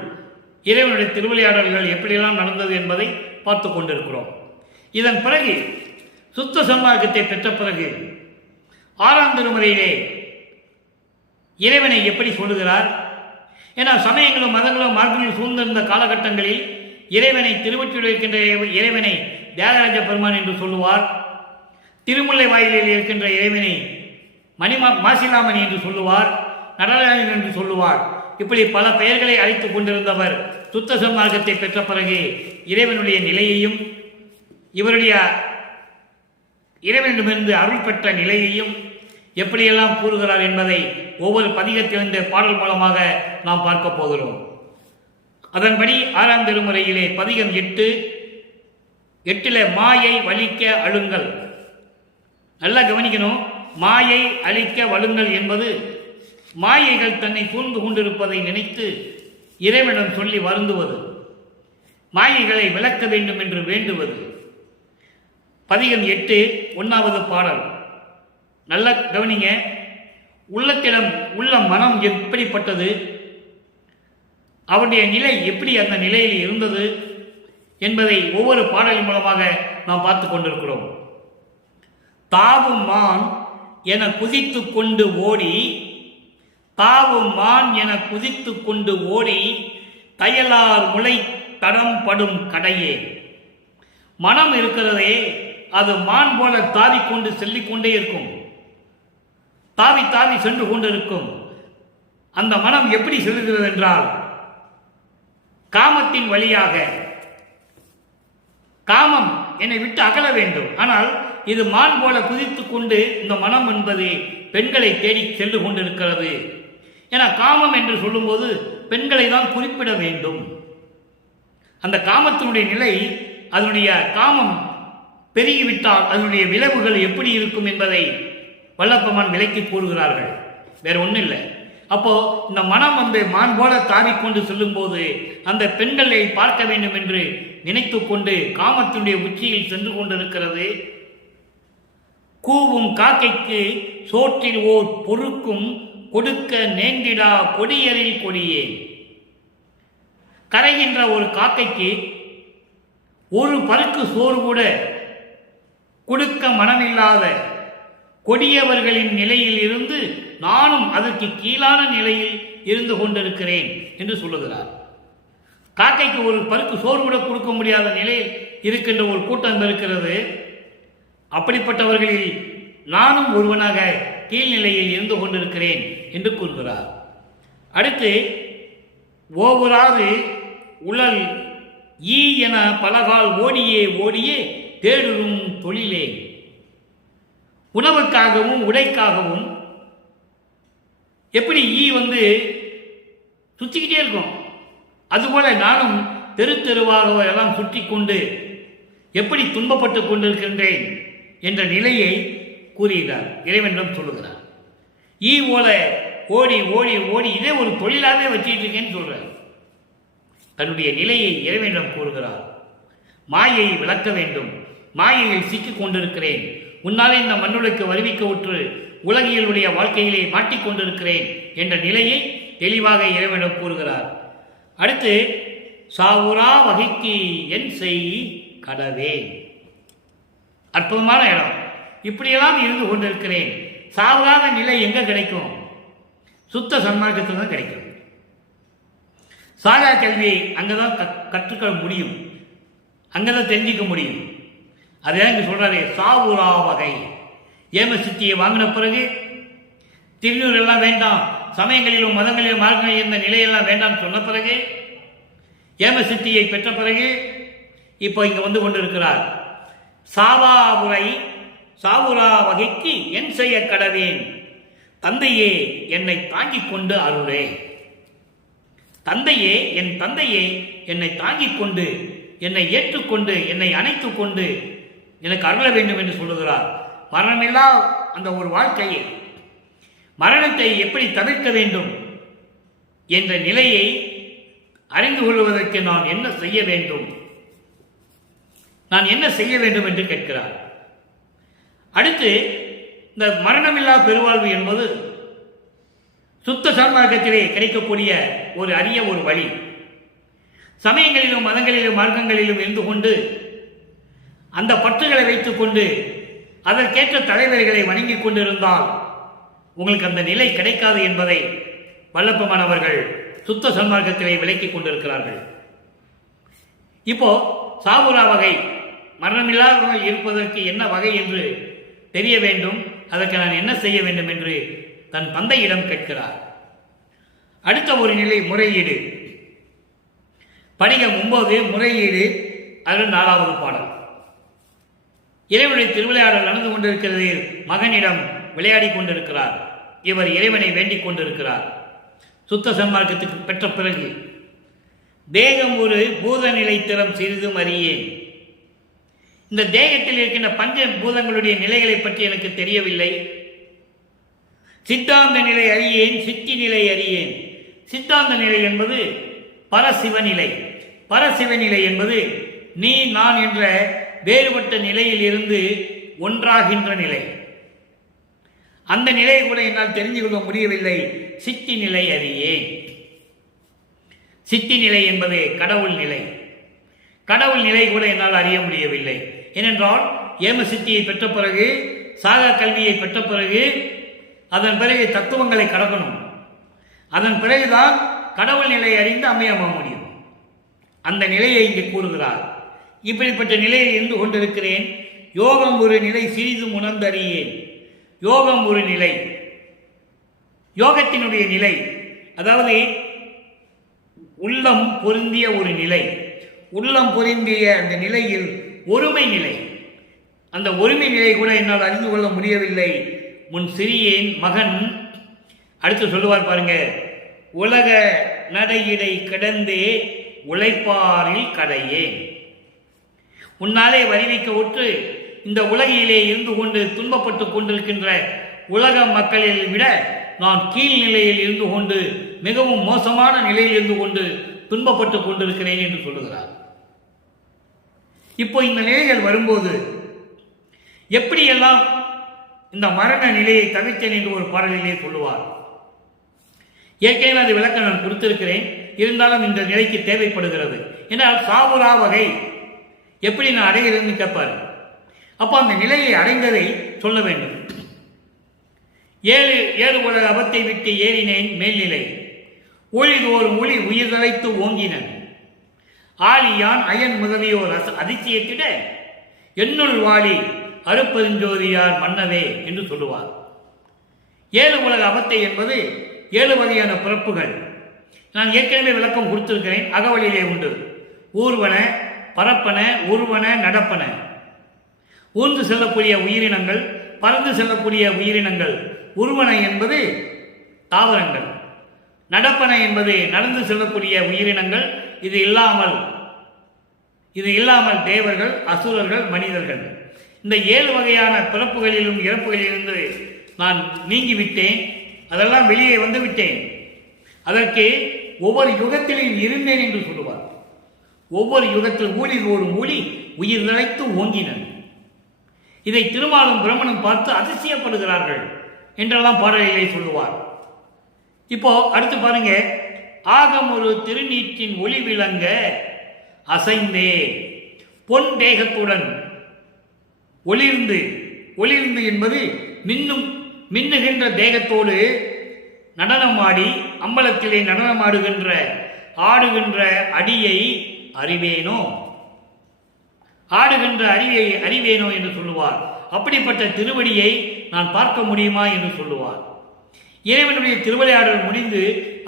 இறைவனுடைய திருவிளையாடல்கள் எப்படியெல்லாம் நடந்தது என்பதை பார்த்து கொண்டிருக்கிறோம். இதன் பிறகு சுத்த சன்மார்க்கத்தை பெற்ற பிறகு 6ஆம் திருமுறையிலே இறைவனை எப்படி சொல்லுகிறார்? ஏன்னா சமயங்களும் மதங்களும் மார்க்கங்களும் சூழ்ந்திருந்த காலகட்டங்களில் இறைவனை, திருவொற்றியூரில் இருக்கின்ற இறைவனை தியாகராஜ பெருமான் என்று சொல்லுவார். திருமுல்லை வாயிலில் இருக்கின்ற இறைவனை மாசிலாமணி என்று சொல்லுவார், நடராஜன் என்று சொல்லுவார். இப்படி பல பெயர்களை அழைத்துக் கொண்டிருந்தவர் சுத்த சன்மார்க்கத்தை பெற்ற பிறகு இறைவனுடைய நிலையையும், இவருடைய இறைவனிடமிருந்து அருள் பெற்ற நிலையையும் எப்படியெல்லாம் கூறுகிறார் என்பதை ஒவ்வொரு பதிகத்திலிருந்து பாடல் மூலமாக நாம் பார்க்க போகிறோம். அதன்படி 6ஆம் திருமுறையிலே பதிகம் 8 மாயை வலிக்க அழுங்கல். நல்லா கவனிக்கணும். மாயை அழிக்க வழுங்கல் என்பது மாயைகள் தன்னை சூழ்ந்து கொண்டிருப்பதை நினைத்து இறைவனிடம் சொல்லி வருந்துவது, மாயைகளை விளக்க வேண்டும் என்று வேண்டுவது. பதிகம் 8 1வது பாடல். நல்ல கவனிங்க. உள்ளத்திடம் உள்ள மனம் எப்படிப்பட்டது, அவருடைய நிலை எப்படி அந்த நிலையில் இருந்தது என்பதை ஒவ்வொரு பாடலின் மூலமாக நாம் பார்த்து கொண்டிருக்கிறோம். தாவும் மான் என குதித்து கொண்டு ஓடி, தாவும் மான் என குதித்து கொண்டு ஓடி, தையலார் முளை தடம் படும் கடையே. மனம் இருக்கிறதே, அது மான் போல தாவிக்கொண்டு செல்லிக்கொண்டே இருக்கும், தாவி தாவி சென்று கொண்டிருக்கும். அந்த மனம் எப்படி செல்கிறது என்றால், காமத்தின் வழியாக. காமம் என்னை விட்டு அகல வேண்டும், ஆனால் இது மான் போல குதித்து கொண்டு இந்த மனம் என்பது பெண்களை தேடி சென்று கொண்டிருக்கிறது. ஏன்னா காமம் என்று சொல்லும்போது பெண்களை தான் குறிப்பிட வேண்டும். அந்த காமத்தினுடைய நிலை, அதனுடைய காமம் பெருகிவிட்டால் அதனுடைய விளைவுகள் எப்படி இருக்கும் என்பதை வல்லப்பமான் விலைக்கு கூறுகிறார்கள். வேற ஒன்றும் இல்லை. அப்போ இந்த மனம் மான் போல தாவிக்கொண்டு செல்லும் போது அந்த பெண்களை பார்க்க வேண்டும் என்று நினைத்து கொண்டு காமத்தினுடைய உச்சியில் சென்று கொண்டிருக்கிறது. கூவும் காக்கைக்கு சோற்றில் ஓர் பொறுக்கும் கொடுக்க நேந்திடா கொடியரில் கொடியே. கரைகின்ற ஒரு காக்கைக்கு ஒரு பருக்கு சோறு கூட கொடுக்க மனமில்லாத கொடியவர்களின் நிலையில் இருந்து நானும் அதற்கு கீழான நிலையில் இருந்து கொண்டிருக்கிறேன் என்று சொல்லுகிறார். காக்கைக்கு ஒரு பருக்கு சோறு கூட கொடுக்க முடியாத நிலையில் இருக்கின்ற ஒரு கூட்டம் இருக்கிறது. அப்படிப்பட்டவர்களில் நானும் ஒருவனாக கீழ்நிலையில் இருந்து கொண்டிருக்கிறேன் என்று கூறுகிறார். அடுத்து, ஓவராது உழல் ஈ என பலகால் ஓடியே ஓடியே தேடும் தொழிலே. உணவுக்காகவும் உடைக்காகவும் எப்படி ஈ சுற்றிக்கிட்டே இருக்கும், அதுபோல நானும் தெரு தெருவாக எல்லாம் சுற்றி கொண்டு எப்படி துன்பப்பட்டு கொண்டிருக்கின்றேன் என்ற நிலையை கூறுகிறார். இறைவனிடம் சொல்லுகிறார். ஈ போல ஓடி ஓடி ஓடி இதே ஒரு தொழிலாகவே வச்சுட்டு இருக்கேன்னு சொல்றார். தன்னுடைய நிலையை இறைவனிடம் கூறுகிறார். மாயை விளக்க வேண்டும், மாயையில் சிக்கிக் கொண்டிருக்கிறேன், உன்னாலே இந்த மண்ணுலைக்கு வருவிக்க உற்று உலகியலுடைய வாழ்க்கையிலே மாட்டிக்கொண்டிருக்கிறேன் என்ற நிலையை தெளிவாக இறைவனிடம் கூறுகிறார். அடுத்து, சாவுரா வகைக்கு என் செய் கடவே. அற்புதமான இடம். இப்படியெல்லாம் இருந்து கொண்டிருக்கிறேன். சாவுராத நிலை எங்க கிடைக்கும்? சுத்த சன்மார்க்கத்தில் தான் கிடைக்கும். சாகா கல்வியை அங்கதான் கற்றுக்கொள்ள முடியும், அங்கதான் தெரிஞ்சிக்க முடியும். அதான் இங்க சொல்றாரு, சாவுரா வகை. ஏம சித்தியை வாங்கின பிறகு திருநூறு எல்லாம் வேண்டாம், சமயங்களிலும் மதங்களிலும் மார்க்கங்களிலும் இந்த நிலையெல்லாம் வேண்டாம் சொன்ன பிறகு, ஏம சித்தியை பெற்ற பிறகு இப்போ இங்க வந்து கொண்டிருக்கிறார். சாவாபுரை சாவுரா வகைக்கு என் செய்ய கடவேன், தந்தையே என்னை தாங்கிக் கொண்டு அருளே. தந்தையே, என் தந்தையே என்னை தாங்கிக் கொண்டு, என்னை ஏற்றுக்கொண்டு, என்னை அணைத்துக் கொண்டு எனக்கு அருள வேண்டும் என்று சொல்லுகிறார். மரணமில்லா அந்த ஒரு வாழ்க்கையை, மரணத்தை எப்படி தவிர்க்க வேண்டும் என்ற நிலையை அறிந்து கொள்வதற்கு நான் என்ன செய்ய வேண்டும், நான் என்ன செய்ய வேண்டும் என்று கேட்கிறார். அடுத்து, இந்த மரணமில்லா பெருவாழ்வு என்பது சுத்த சன்மார்க்கத்திலே கிடைக்கக்கூடிய ஒரு அரிய ஒரு வழி. சமயங்களிலும் மதங்களிலும் மார்க்கங்களிலும் இருந்து கொண்டு அந்த பற்றுகளை வைத்துக் கொண்டு அதற்கேற்ற தலைவர்களை வணங்கிக் கொண்டிருந்தால் உங்களுக்கு அந்த நிலை கிடைக்காது என்பதை வல்லப்பமான் அவர்கள் சுத்த சன்மார்க்கத்திலே விளக்கிக் கொண்டிருக்கிறார்கள். இப்போ சாவுரா வகை, மரணமில்லாதவர்கள் இருப்பதற்கு என்ன வகை என்று தெரிய வேண்டும், அதற்கு நான் என்ன செய்ய வேண்டும் என்று தன் தந்தையிடம் கேட்கிறார். அடுத்த ஒரு நிலை முறையீடு. படிகம் 9 முறையீடு, அதில் 4வது பாடல். இறைவனுடைய திருவிளையாடல் நடந்து கொண்டிருக்கிறது. மகனிடம் விளையாடி கொண்டிருக்கிறார். இவர் இறைவனை வேண்டிக் கொண்டிருக்கிறார். சுத்த சன்மார்க்கத்துக்கு பெற்ற பிறகு, தேகம் ஒரு பூத நிலை திறம் சிறிதும் அறியேன். இந்த தேகத்தில் இருக்கின்ற பஞ்ச பூதங்களுடைய நிலைகளை பற்றி எனக்கு தெரியவில்லை. சித்தாந்த நிலை அறியேன், சித்தி நிலை அறியேன். சித்தாந்த நிலை என்பது பரசிவநிலை. பரசிவநிலை என்பது நீ நான் என்ற வேறுபட்ட நிலையில் இருந்து ஒன்றாகின்ற நிலை. அந்த நிலையை கூட என்னால் தெரிந்து கொள்ள முடியவில்லை. சித்தி நிலை அறியேன். சித்தி நிலை என்பது கடவுள் நிலை. கடவுள் நிலை கூட என்னால் அறிய முடியவில்லை. ஏனென்றால் ஏம சித்தியை பெற்ற பிறகு, சாகா கல்வியை பெற்ற பிறகு, அதன் பிறகு தத்துவங்களை கடக்கணும். அதன் பிறகுதான் கடவுள் நிலை அறிந்து அமையாம முடியும். அந்த நிலையை இங்கு கூறுகிறார். இப்படிப்பட்ட நிலையில் இருந்து கொண்டிருக்கிறேன். யோகம் ஒரு நிலை சிறிதும் உணர்ந்தறியேன். யோகம் ஒரு நிலை, யோகத்தினுடைய நிலை, அதாவது உள்ளம் பொருந்திய ஒரு நிலை. உள்ளம் பொருந்திய அந்த நிலையில் ஒருமை நிலை. அந்த ஒருமை நிலை கூட என்னால் அறிந்து கொள்ள முடியவில்லை. முன் சிறியேன் மகன். அடுத்து சொல்லுவார் பாருங்க, உலக நடையிடை கிடந்தே உழைப்பாரில் கடையேன். உன்னாலே வரிவைக்க ஒற்று இந்த உலகிலே இருந்து கொண்டு துன்பப்பட்டு கொண்டிருக்கின்ற உலக மக்களில் விட நான் கீழ்நிலையில் இருந்து கொண்டு மிகவும் மோசமான நிலையில் இருந்து கொண்டு துன்பப்பட்டு கொண்டிருக்கிறேன் என்று சொல்லுகிறார். இப்போ இந்த நிலைகள் வரும்போது எப்படியெல்லாம் இந்த மரண நிலையை தவிர்த்தேன் என்று ஒரு பாடலிலே சொல்லுவார். ஏற்கனவே அது விளக்கம் நான் கொடுத்திருக்கிறேன். இருந்தாலும் இந்த நிலைக்கு தேவைப்படுகிறது. என்றால் சாவுரா வகை எப்படி நான் அடைகிறதுன்னு கேட்பார். அப்போ அந்த நிலையை அடைந்ததை சொல்ல வேண்டும். ஏழு உலக அபத்தை விட்டு ஏறினேன் மேல்நிலை. ஒளிதோறும் ஒளி உயிர் தலைத்து ஓங்கினன். ஆலியான் அயன் முதலியோர் அதிசயத்திட என்னுள் வாழி அருப்பெருஞ்சோதியார் மன்னவே என்று சொல்லுவார். ஏழு உலக அபத்தை என்பது 7 வகையான பிறப்புகள். நான் ஏற்கனவே விளக்கம் கொடுத்திருக்கிறேன். அகவலிலே உண்டு. ஊர்வன, பரப்பன, உருவன, நடப்பன. ஊர்ந்து செல்லக்கூடிய உயிரினங்கள், பறந்து செல்லக்கூடிய உயிரினங்கள். உருவன என்பது தாவரங்கள், நடப்பன என்பது நடந்து செல்லக்கூடிய உயிரினங்கள். இது இல்லாமல் தேவர்கள், அசுரர்கள், மனிதர்கள். இந்த 7 வகையான பிறப்புகளிலும் இறப்புகளிலிருந்து நான் நீங்கிவிட்டேன். அதெல்லாம் வெளியே வந்து விட்டேன். அதற்கு ஒவ்வொரு யுகத்திலும் இருந்தேன் என்று சொல்லுவார். ஒவ்வொரு யுகத்தில் ஊழி ஓடும் ஊழி உயிர் நிலைத்து ஓங்கினன். இதை திருமாலும் பிரம்மனும் பார்த்து அதிசயப்படுகிறார்கள் என்றெல்லாம் பாடலிலே சொல்லுவார். இப்போ அடுத்து பாருங்க, ஆகம் ஒரு திருநீற்றின் ஒளி விளங்க அசைந்தே பொன் தேகத்துடன் ஒளிர்ந்து என்பது மின்னுகின்ற தேகத்தோடு நடனமாடி அம்பலத்திலே ஆடுகின்ற அடியை அறிவேனோ, ஆடுகின்ற அறிவேனோ என்று சொல்லுவார். அப்படிப்பட்ட திருவடியை நான் பார்க்க முடியுமா என்று சொல்லுவார். இறைவனுடைய திருவிளையாடல் முடிந்து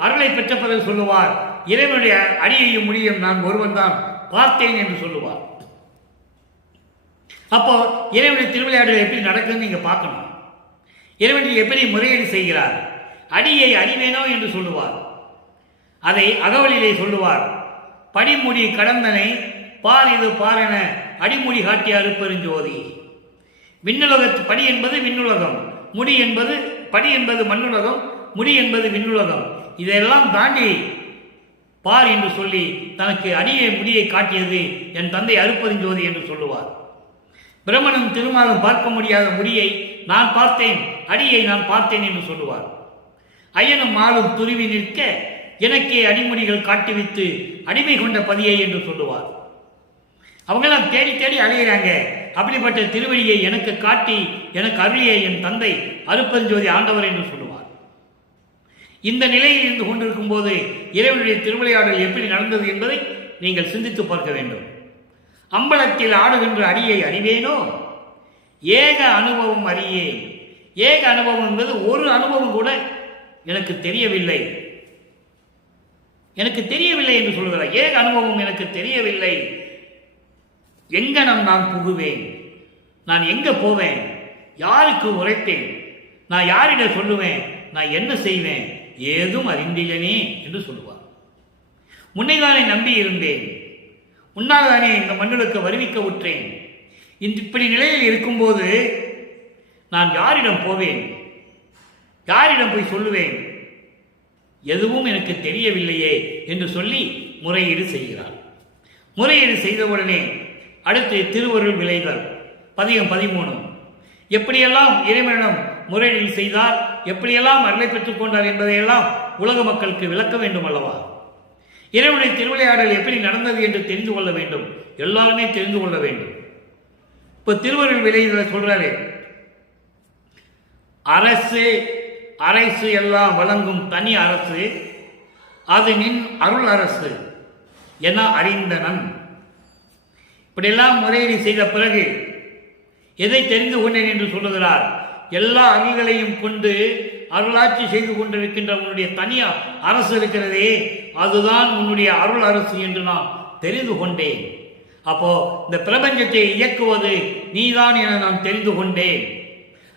அருளை பெற்ற பிறகு சொல்லுவார், இறைவனுடைய அடியையும் முடியும் நான் ஒருவன் தான் பார்த்தேன் என்று சொல்லுவார். அப்போ இறைவனுடைய திருவிளையாடல் எப்படி நடக்குதுன்னு நீங்க பார்க்கணும். இறைவன் எப்படி முறையீடு செய்கிறார். அடியை அறிவேனோ என்று சொல்லுவார். அதை அகவலிலே சொல்லுவார். படிமுடி கடந்தனை பார் இது பாரென அடிமுடி காட்டிய அருப்பெருஞ்சோதி. விண்ணுலகத்து படி என்பது விண்ணுலகம், முடி என்பது படி என்பது மண்ணுலகம், முடி என்பது விண்ணுலகம். இதையெல்லாம் தாண்டி பார் என்று சொல்லி தனக்கு அடியை முடியை காட்டியது என் தந்தை அருப்பெருஞ்சோதி என்று சொல்லுவார். பிரம்மனும் திருமாலும் பார்க்க முடியாத முடியை நான் பார்த்தேன், அடியை நான் பார்த்தேன் என்று சொல்லுவார். ஐயனும் ஆளும் துருவி நிற்க எனக்கே அடிமுடிகள் காட்டிவித்து அடிமை கொண்ட பதியை என்று சொல்லுவார். அவங்கெல்லாம் தேடி தேடி அலைகிறாங்க. அப்படிப்பட்ட திருவடியை எனக்கு காட்டி எனக்கு அருளிய என் தந்தை அருப்பெருஞ்சோதி ஆண்டவர் என்று சொல்லுவார். இந்த நிலையில் இருந்து கொண்டிருக்கும் போது இறைவனுடைய திருவிளையாடல் எப்படி நடந்தது என்பதை நீங்கள் சிந்தித்து பார்க்க வேண்டும். அம்பலத்தில் ஆடுகின்ற அடியை அறிவேனோ, ஏக அனுபவம் அறியேன். ஏக அனுபவம் என்பது ஒரு அனுபவம் கூட எனக்கு தெரியவில்லை என்று சொல்கிறார். ஏக அனுபவம் எனக்கு தெரியவில்லை. எங்கனம் நான் புகுவேன், நான் எங்க போவேன், யாருக்கு உரைப்பேன், நான் யாரிடம் சொல்லுவேன், நான் என்ன செய்வேன், ஏதும் அறிந்திலனே என்று சொல்லுவார். முன்னைதானே நம்பி இருந்தேன், உன்னால் தானே இந்த மண்ணுக்கு வருவிக்க உற்றேன். இப்படி நிலையில் இருக்கும்போது நான் யாரிடம் போவேன், யாரிடம் போய் சொல்லுவேன், எதுவும் எனக்கு தெரியவில்லையே என்று சொல்லி முறையீடு செய்கிறார். முறையீடு செய்தவுடனே அடுத்து திருவருள் விளைதல் பதிகம் 13. எப்படியெல்லாம் இறைவனிடம் முறையீடு செய்தார், எப்படியெல்லாம் அருளை பெற்றுக் கொண்டார் என்பதையெல்லாம் உலக மக்களுக்கு விளக்க வேண்டும் அல்லவா? இறைவனுடைய திருவிளையாடல் எப்படி நடந்தது என்று தெரிந்து கொள்ள வேண்டும், எல்லாருமே தெரிந்து கொள்ள வேண்டும். இப்போ திருவருள் விளைதலை சொல்றாரு, அரசு அரசு எல்லாம் வழங்கும் தனி அரசு, அது நின் அருள் அரசு என அறிந்தனன். இப்படியெல்லாம் முறையீடு செய்த பிறகு எதை தெரிந்து கொண்டேன் என்று சொல்லுகிறார்? எல்லா அருள்களையும் கொண்டு அருளாட்சி செய்து கொண்டிருக்கின்ற உன்னுடைய தனி அரசு இருக்கிறதே, அதுதான் உன்னுடைய அருள் அரசு என்று நான் தெரிந்து கொண்டேன். அப்போ இந்த பிரபஞ்சத்தை இயக்குவது நீதான் என நான் தெரிந்து கொண்டேன்.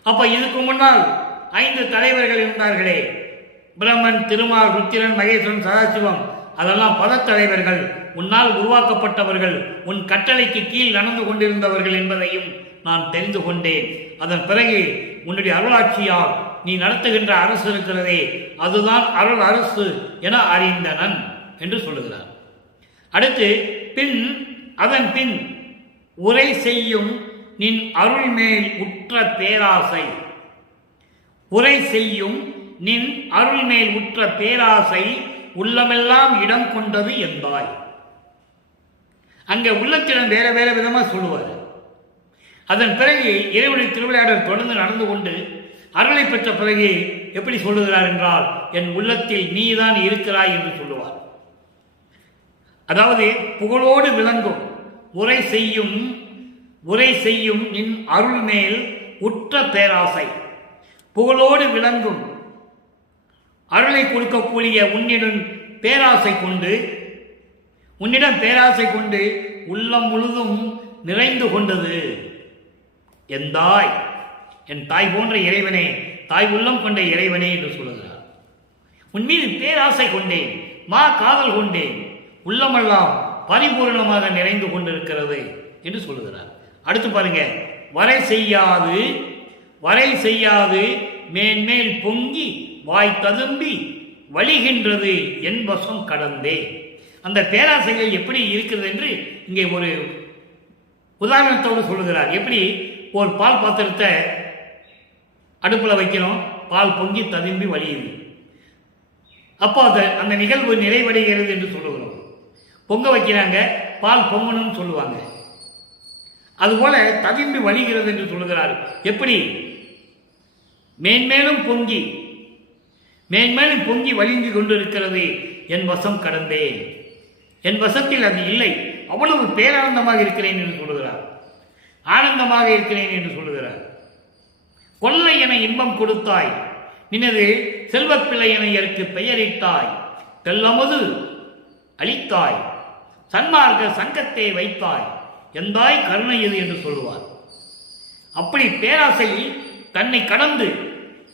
அப்ப இதுக்கு முன்னால் 5 தலைவர்கள் இருந்தார்களே, பிரம்மன், திருமால், ருத்திரன், மகேஸ்வரன், சதாசிவம், அதெல்லாம் பதத்தலைவர்கள், உன்னால் உருவாக்கப்பட்டவர்கள், உன் கட்டளைக்கு கீழ் நடந்து கொண்டிருந்தவர்கள் என்பதையும் நான் தெரிந்து கொண்டேன். அதன் பிறகு உன்னுடைய அருளாட்சியால் நீ நடத்துகின்ற அரசு இருக்கிறதே, அதுதான் அருள் அரசு என அறிந்தனன் என்று சொல்லுகிறார். அடுத்து அதன் பின் உரை செய்யும் நின் அருள் மேல் உற்ற பேராசை, உரை செய்யும் நின் அருள் மேல் உற்ற பேராசை உள்ளமெல்லாம் இடம் கொண்டது என்பாய். அங்கே உள்ளத்திடம் வேற வேற விதமா சொல்லுவார். அதன் பிறகு இறைவனுடைய திருவிளையாடல் தொடர்ந்து நடந்து கொண்டு அருளை பெற்ற பிறகு எப்படி சொல்லுகிறார் என்றால், என் உள்ளத்தில் நீதான் இருக்கிறாய் என்று சொல்லுவார். அதாவது புகழோடு விளங்கும் உரை செய்யும் நின் அருள் மேல் உற்ற பேராசை, புகழோடு விளங்கும் அருளை கொடுக்கக்கூடிய உன்னிடம் பேராசை கொண்டு உள்ளம் முழுதும் நிறைந்து கொண்டது எந்தாய், என் தாய் போன்ற இறைவனே, தாய் உள்ளம் கொண்ட இறைவனே என்று சொல்லுகிறார். உன் மீது பேராசை கொண்டேன், காதல் கொண்டேன், உள்ளமெல்லாம் பரிபூர்ணமாக நிறைந்து கொண்டிருக்கிறது என்று சொல்லுகிறார். அடுத்து பாருங்க, வரை செய்யாது மேன்மேல் பொங்கி வாய் ததும்பி வழிகின்றது என் வசம் கடந்தே. அந்த பேராசைகள் எப்படி இருக்கிறது என்று இங்கே ஒரு உதாரணத்தோடு சொல்லுகிறார். எப்படி ஒரு பால் பாத்திரத்தை அடுப்பில் வைக்கிறோம், பால் பொங்கி ததும்பி வழியுது, அப்போ அந்த நிகழ்வு நிறைவடைகிறது என்று சொல்லுகிறோம். பொங்க வைக்கிறாங்க, பால் பொங்கணும்னு சொல்லுவாங்க. அதுபோல ததும்பி வழிகிறது என்று சொல்லுகிறார். எப்படி? மேன்மேலும் பொங்கி வழிந்து கொண்டிருக்கிறது என் வசம் கடந்தேன், என் வசத்தில் அது இல்லை, அவ்வளவு பேரானந்தமாக இருக்கிறேன் என்று சொல்லுகிறார். ஆனந்தமாக இருக்கிறேன் என்று சொல்லுகிறார். கொள்ளை என இன்பம் கொடுத்தாய், நினது செல்வப்பிள்ளை என எனக்கு பெயரிட்டாய், தெல்லமது அளித்தாய், சன்மார்க்க சங்கத்தை வைத்தாய், எந்தாய் கருணை எது என்று சொல்லுவார். அப்படி பேராசையில்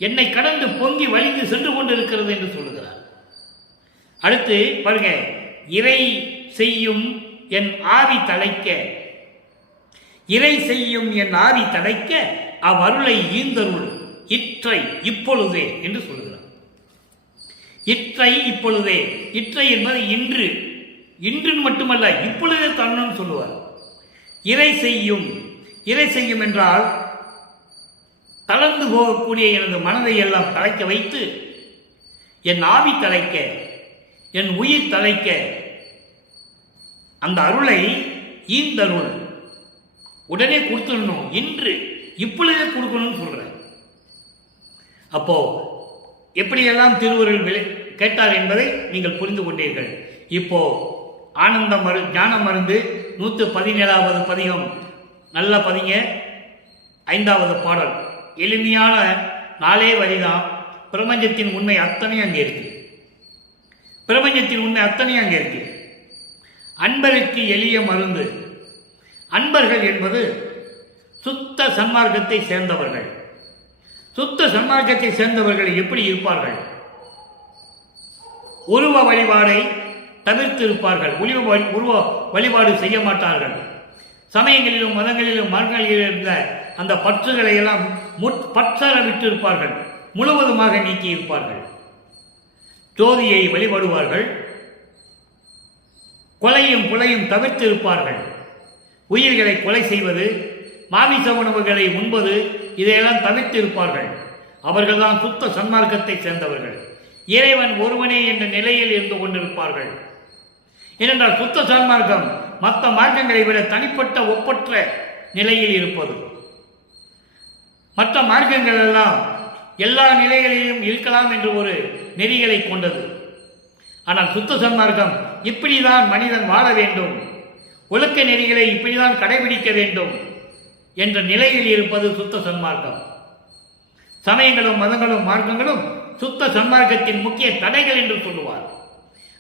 என்னை கடந்து பொங்கி வழிந்து சென்று கொண்டிருக்கிறது என்று சொல்லுகிறார். அடுத்து பாருங்க, இறை செய்யும் என் ஆவி தழைக்க அவ்வருளை ஈந்தருள் இற்றை இப்பொழுதே என்று சொல்லுகிறார். இற்றை இப்பொழுதே, இற்றை என்பது இன்று மட்டுமல்ல, இப்பொழுதே தரணும்னு சொல்லுவார். இறை செய்யும் என்றால் தளர்ந்து போகக்கூடிய எனது மனதை எல்லாம் தழைக்க வைத்து, என் ஆவி தழைக்க, என் உயிர் தழைக்க அந்த அருளை ஈந்தருள் உடனே கொடுத்துடணும், இப்பொழுதே கொடுக்கணும்னு சொல்றேன். அப்போ எப்படியெல்லாம் திருவருள் கேட்டார் என்பதை நீங்கள் புரிந்து கொண்டீர்கள். இப்போ ஞான மருந்து 117வது பதிகம், நல்ல பதிங்க, 5வது பாடல், எளிமையான 4 வரிதான். பிரபஞ்சத்தின் உண்மை அத்தனை அங்கே இருக்கு. அன்பருக்கு எளிய மருந்து. அன்பர்கள் என்பது சுத்த சன்மார்க்கத்தை சேர்ந்தவர்கள் எப்படி இருப்பார்கள்? உருவ வழிபாடை தவிர்த்து இருப்பார்கள், உருவ வழிபாடு செய்ய மாட்டார்கள். சமயங்களிலும் மதங்களிலும் மரங்களிலும் இருந்த அந்த பற்றுகளை எல்லாம் பற்றற விட்டு இருப்பார்கள், முழுவதுமாக நீக்கி இருப்பார்கள். ஜோதியை வழிபடுவார்கள், கொலையும் புலையும் தவிர்த்து இருப்பார்கள், உயிர்களை கொலை செய்வது, மாமிச உணவுகளை உண்பது இதையெல்லாம் தவிர்த்து இருப்பார்கள். அவர்கள்தான் சுத்த சன்மார்க்கத்தை சேர்ந்தவர்கள். இறைவன் ஒருவனே என்ற நிலையில் இருந்து கொண்டிருப்பார்கள். ஏனென்றால் சுத்த சன்மார்க்கம் மற்ற மார்க்கங்களை விட தனிப்பட்ட ஒப்பற்ற நிலையில் இருப்பது. மற்ற மார்க்கங்கள் எல்லாம் எல்லா நிலைகளிலும் இருக்கலாம் என்று ஒரு நெறிகளை கொண்டது. ஆனால் சுத்த சன்மார்க்கம் இப்படிதான் மனிதன் வாழ வேண்டும், ஒழுக்க நெறிகளை இப்படிதான் கடைபிடிக்க வேண்டும் என்ற நிலையில் இருப்பது சுத்த சன்மார்க்கம். சமயங்களும் மதங்களும் மார்க்கங்களும் சுத்த சன்மார்க்கத்தின் முக்கிய தடைகள் என்று சொல்லுவார்.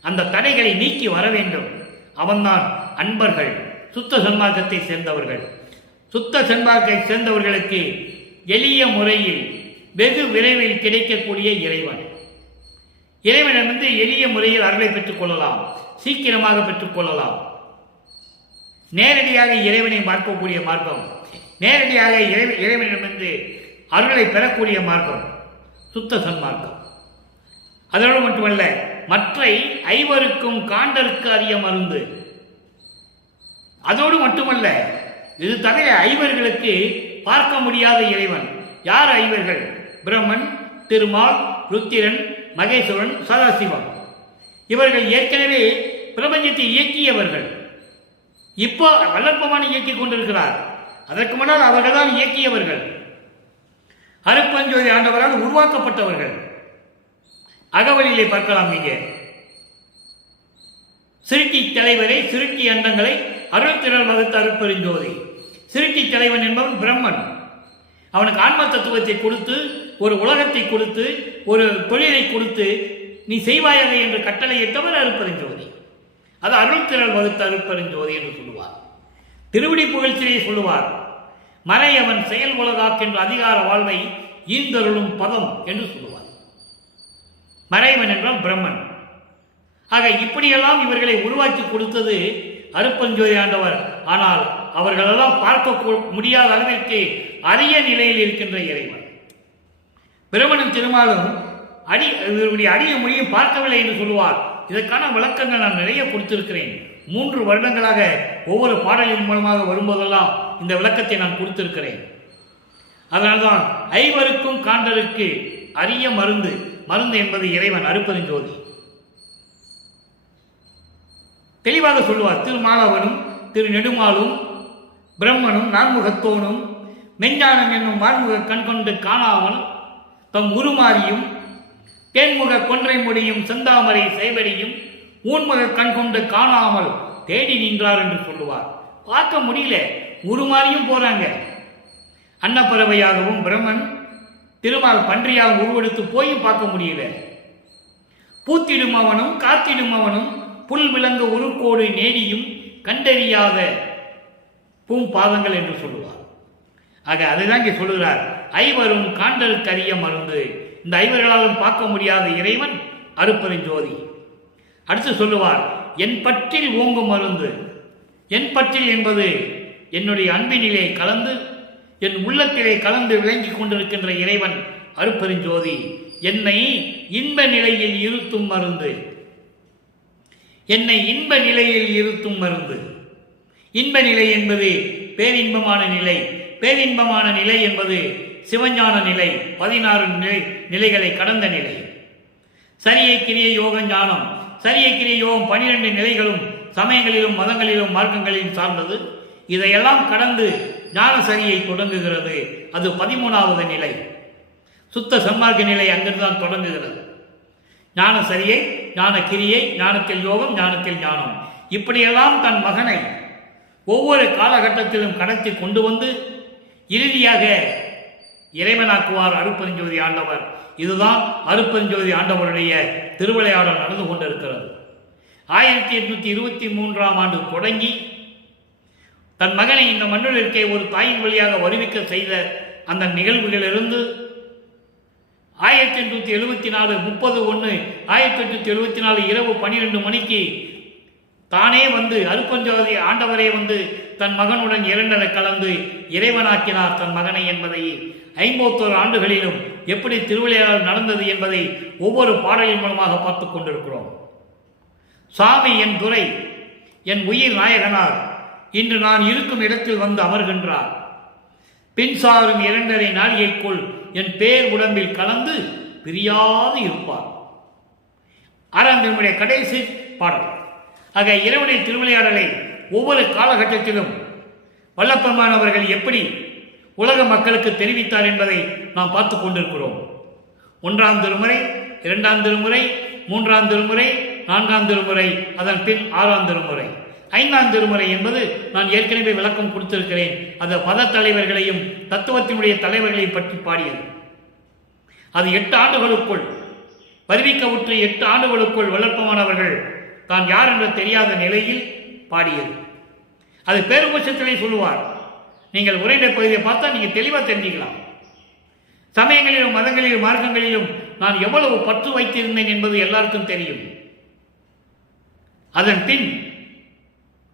அந்த தடைகளை நீக்கி வர வேண்டும். அவன்தான் அன்பர்கள், சுத்த சன்மார்க்கத்தை சேர்ந்தவர்கள். சுத்த சன்மார்க்கத்தை சேர்ந்தவர்களுக்கு எளிய முறையில் வெகு விரைவில் கிடைக்கக்கூடிய இறைவன். இறைவனிடமிருந்து எளிய முறையில் அருளை பெற்றுக் கொள்ளலாம், சீக்கிரமாக பெற்றுக் கொள்ளலாம். நேரடியாக இறைவனை பார்க்கக்கூடிய மார்க்கம், நேரடியாக இறைவனிடமிருந்து அருளை பெறக்கூடிய மார்க்கம் சுத்த சன்மார்க்கம். அதோடு மட்டுமல்ல, மற்ற ஐவருக்கும் காண்டற்கு அறிய மருந்து. அதோடு மட்டுமல்ல, இது தவிர ஐவர்களுக்கு பார்க்க முடியாத இறைவன். யார் ஐவர்கள்? பிரம்மன், திருமால், ருத்திரன், மகேஸ்வரன், சதாசிவன். இவர்கள் ஏற்கனவே பிரபஞ்சத்தை இயக்கியவர்கள். இப்போ வல்லற்பமான இயக்கிக் கொண்டிருக்கிறார். அதற்கு முன்னால் அவர்கள் தான் இயக்கியவர்கள். அருட்பெருஞ்சோதி ஆண்டவரால் உருவாக்கப்பட்டவர்கள். அகவலிலே பார்க்கலாம். நீங்க சிருஷ்டி தலைவரை, சிருஷ்டி அண்டங்களை அருள்திரள் வகுத்த அருட்பெருஞ்சோதி. சிருஷ்டி தலைவன் என்பவன் பிரம்மன். அவனுக்கு ஆன்ம தத்துவத்தை கொடுத்து, ஒரு உலகத்தை கொடுத்து, ஒரு தொழிலை கொடுத்து, நீ செய்வாயாக என்று கட்டளையிட்டவர் அருட்பெருஞ்சோதி. அது அருள்திரள் வகுத்த அருட்பெருஞ்சோதி என்று சொல்லுவார். திருவிடி புகழ்ச்சியை சொல்லுவார். மறையவன் செயல் உலகாக்கின்ற அதிகார வாழ்வை ஈந்தருளும் பதம் என்று சொல்லுவார். மறைவன் என்றால் பிரம்மன். ஆக இப்படியெல்லாம் இவர்களை உருவாக்கி கொடுத்தது அருட்பெருஞ்சோதி ஆண்டவர். ஆனால் அவர்களெல்லாம் பார்க்க முடியாத அளவிற்கு அரிய நிலையில் இருக்கின்ற இறைவன். பிரம்மனும் திருமாலும் இவருடைய அரிய மொழியும் பார்க்கவில்லை என்று சொல்லுவார். இதற்கான விளக்கங்கள் நான் நிறைய கொடுத்திருக்கிறேன். 3 வருடங்களாக ஒவ்வொரு பாடலின் மூலமாக வரும்போதெல்லாம் இந்த விளக்கத்தை நான் கொடுத்திருக்கிறேன். அதனால்தான் ஐவருக்கும் காண்டருக்கு அரிய மருந்து. மருந்து என்பது இறைவன் அருட்பெருஞ்சோதி. தெளிவாக சொல்லுவார். திருமாலவனும் திரு நெடுமாலும் பிரம்மனும் நான்முகத்தோனும் மெஞ்ஞானம் என்னும் வான்முக கண்கொண்டு காணாமல் தம் உருமாறியும் தேன்முக கொன்றை முடியும் செந்தாமரை சேவடியும் ஊன்முக கண்கொண்டு காணாமல் தேடி நின்றார் என்று சொல்லுவார். பார்க்க முடியல, உருமாறியும் போறாங்க. அன்னப்பறவையாகவும் பிரம்மன் திருமால் பன்றியாக உருவெடுத்து போயும் பார்க்க முடியல. பூத்திடும் அவனும் காத்திடும் அவனும் புல் விலங்கு உருக்கோடு நேடியும் கண்டறியாத பூம்பாதங்கள் என்று சொல்லுவார். ஆக அதுதான் இங்கே சொல்லுகிறார். ஐவரும் காண்டலுக்கு அறிய மருந்து. இந்த ஐவர்களாலும் பார்க்க முடியாத இறைவன் அருட்பெருஞ்சோதி. அடுத்து சொல்லுவார், என் பற்றில் ஓங்கும் மருந்து. என் பற்றில் என்பது என்னுடைய அன்பினிலே கலந்து, என் உள்ளத்திலே கலந்து விளங்கி கொண்டிருக்கின்ற இறைவன் அருட்பெருஞ்சோதி. என்னை இன்ப நிலையில் இருத்தும் மருந்து. என்னை இன்ப நிலையில் இருத்தும் மருந்து. இன்ப நிலை என்பது பேரின்பமான நிலை. பேரின்பமான நிலை என்பது சிவஞான நிலை. 16 நிலைகளை கடந்த நிலை. சரியை கிரிய யோக ஞானம். சரியை கிரிய யோகம் 12 நிலைகளும் சமயங்களிலும் மதங்களிலும் மார்க்கங்களிலும் சார்ந்தது. இதையெல்லாம் கடந்து ஞான சரியை தொடங்குகிறது. அது 13வது நிலை. சுத்த சன்மார்க்க நிலை அங்கிருந்தான் தொடங்குகிறது. ஞான சரியை, ஞான கிரியை, ஞானத்தில் யோகம், ஞானத்தில் ஞானம். இப்படியெல்லாம் தன் மகனை ஒவ்வொரு காலகட்டத்திலும் கடத்தி கொண்டு வந்து இறுதியாக இறைவனாக்குவார் அருட்பெருஞ்சோதி ஆண்டவர். இதுதான் அருட்பெருஞ்சோதி ஆண்டவருடைய திருவிளையாடல் நடந்து கொண்டிருக்கிறது. 1823ஆம் ஆண்டு தொடங்கி தன் மகனை இந்த மண்ணிற்கே ஒரு தாயின் வழியாக வருவிக்க செய்த அந்த நிகழ்வுகளிலிருந்து 1874 30/1/1874 இரவு 12 மணிக்கு தானே வந்து அருட்பெருஞ்சோதி ஆண்டவரே வந்து தன் மகனுடன் இரண்டரை கலந்து இறைவனாக்கினார் தன் மகனை என்பதை 51 ஆண்டுகளிலும் எப்படி திருவிளையாடல் நடந்தது என்பதை ஒவ்வொரு பாடலின் மூலமாக பார்த்து கொண்டிருக்கிறோம். சாமி என் துறை, என் உயிர் நாயகனார், இன்று நான் இருக்கும் இடத்தில் வந்து அமர்கின்றார். பின் சாரும் 2.5 நாளிகைக்குள் என் பேர் உடம்பில் கலந்து பிரியாது இருப்பார். 6ஆம் திருமுறை கடைசி பாடல். ஆக இறைவனை திருவிளையாடலை ஒவ்வொரு காலகட்டத்திலும் வல்லபெருமான் அவர்கள் எப்படி உலக மக்களுக்கு தெரிவித்தார் என்பதை நாம் பார்த்து கொண்டிருக்கிறோம். 1ஆம் திருமுறை, 2ஆம் திருமுறை, 3ஆம் திருமுறை, 4ஆம் திருமுறை, அதன் பின் 6ஆம் திருமுறை. 5ஆம் திருமுறை என்பது நான் ஏற்கனவே விளக்கம் கொடுத்திருக்கிறேன். அது பத தலைவர்களையும் தத்துவத்தினுடைய தலைவர்களையும் பற்றி பாடியது. அது 8 ஆண்டுகளுக்குள் வருவிக்கவுற்று 8 ஆண்டுகளுக்குள் வல்லபெருமான் அவர்கள் தான் யார் என்று தெரியாத நிலையில் பாடியது. அது பேருபட்சத்திலே சொல்லுவார். நீங்கள் உரைநடை பகுதியை பார்த்தா நீங்கள் தெளிவாக தெரிஞ்சுக்கலாம். சமயங்களிலும் மதங்களிலும் மார்க்கங்களிலும் நான் எவ்வளவு பற்று வைத்திருந்தேன் என்பது எல்லாருக்கும் தெரியும். அதன் பின்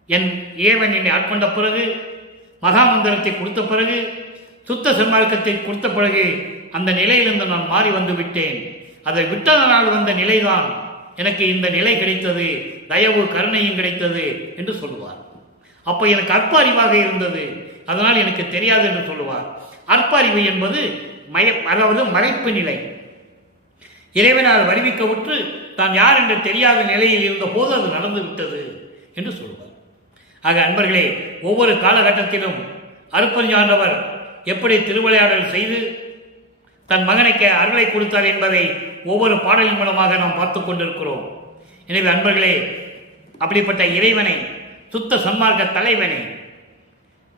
என் இறைவன் என்னை ஆட்கொண்ட பிறகு, மகாமந்திரத்தை கொடுத்த பிறகு, சுத்த சன்மார்க்கத்தை கொடுத்த பிறகு அந்த நிலையிலிருந்து நான் மாறி வந்து விட்டேன். அதை விட்டதனால் வந்த நிலைதான் எனக்கு இந்த நிலை கிடைத்தது, தயவு கருணையும் கிடைத்தது என்று சொல்லுவார். அப்போ எனக்கு அற்ப அறிவாக இருந்தது, அதனால் எனக்கு தெரியாது என்று சொல்லுவார். அற்ப அறிவு என்பது அதாவது மறைப்பு நிலை. இறைவனால் வருவிக்கவுற்று தான் யார் என்று தெரியாத நிலையில் இருந்த போது அது நடந்து விட்டது என்று சொல்லுவார். ஆக அன்பர்களே, ஒவ்வொரு காலகட்டத்திலும் அருட்பெருஞ்சாண்டவர் எப்படி திருவிளையாடல் செய்து தன் மகனுக்கு அருளை கொடுத்தார் என்பதை ஒவ்வொரு பாடலின் மூலமாக நாம் பார்த்து கொண்டிருக்கிறோம். எனவே அன்பர்களே, அப்படிப்பட்ட இறைவனை, சுத்த சன்மார்க்க தலைவனை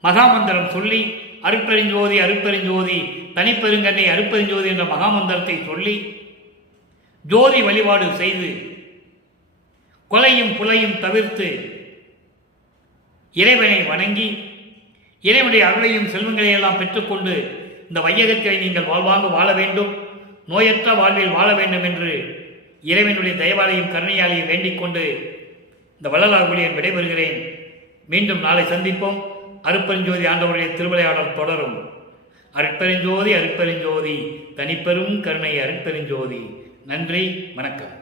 மகாமந்திரம் சொல்லி அருட்பெருஞ்சோதி அருட்பெருஞ்சோதி தனிப்பெருங்கண்ணை அருட்பெருஞ்சோதி என்ற மகாமந்திரத்தை சொல்லி ஜோதி வழிபாடு செய்து கொலையும் புலையும் தவிர்த்து இறைவனை வணங்கி இறைவனுடைய அருளையும் செல்வங்களையும் எல்லாம் பெற்றுக்கொண்டு இந்த வையகத்தை நீங்கள் வாழ்வாங்க வாழ வேண்டும், நோயற்ற வாழ்வில் வாழ வேண்டும் என்று இறைவனுடைய தயவாலையும் கருணையாலையும் வேண்டிக் கொண்டு இந்த வள்ளலார் விடைபெறுகிறேன். மீண்டும் நாளை சந்திப்போம். அருட்பெருஞ்சோதி ஆண்டவருடைய திருவிளையாடல் தொடரும். அருட்பெருஞ்சோதி அருட்பெருஞ்சோதி தனிப்பெரும் கருணை அருட்பெருஞ்சோதி. நன்றி, வணக்கம்.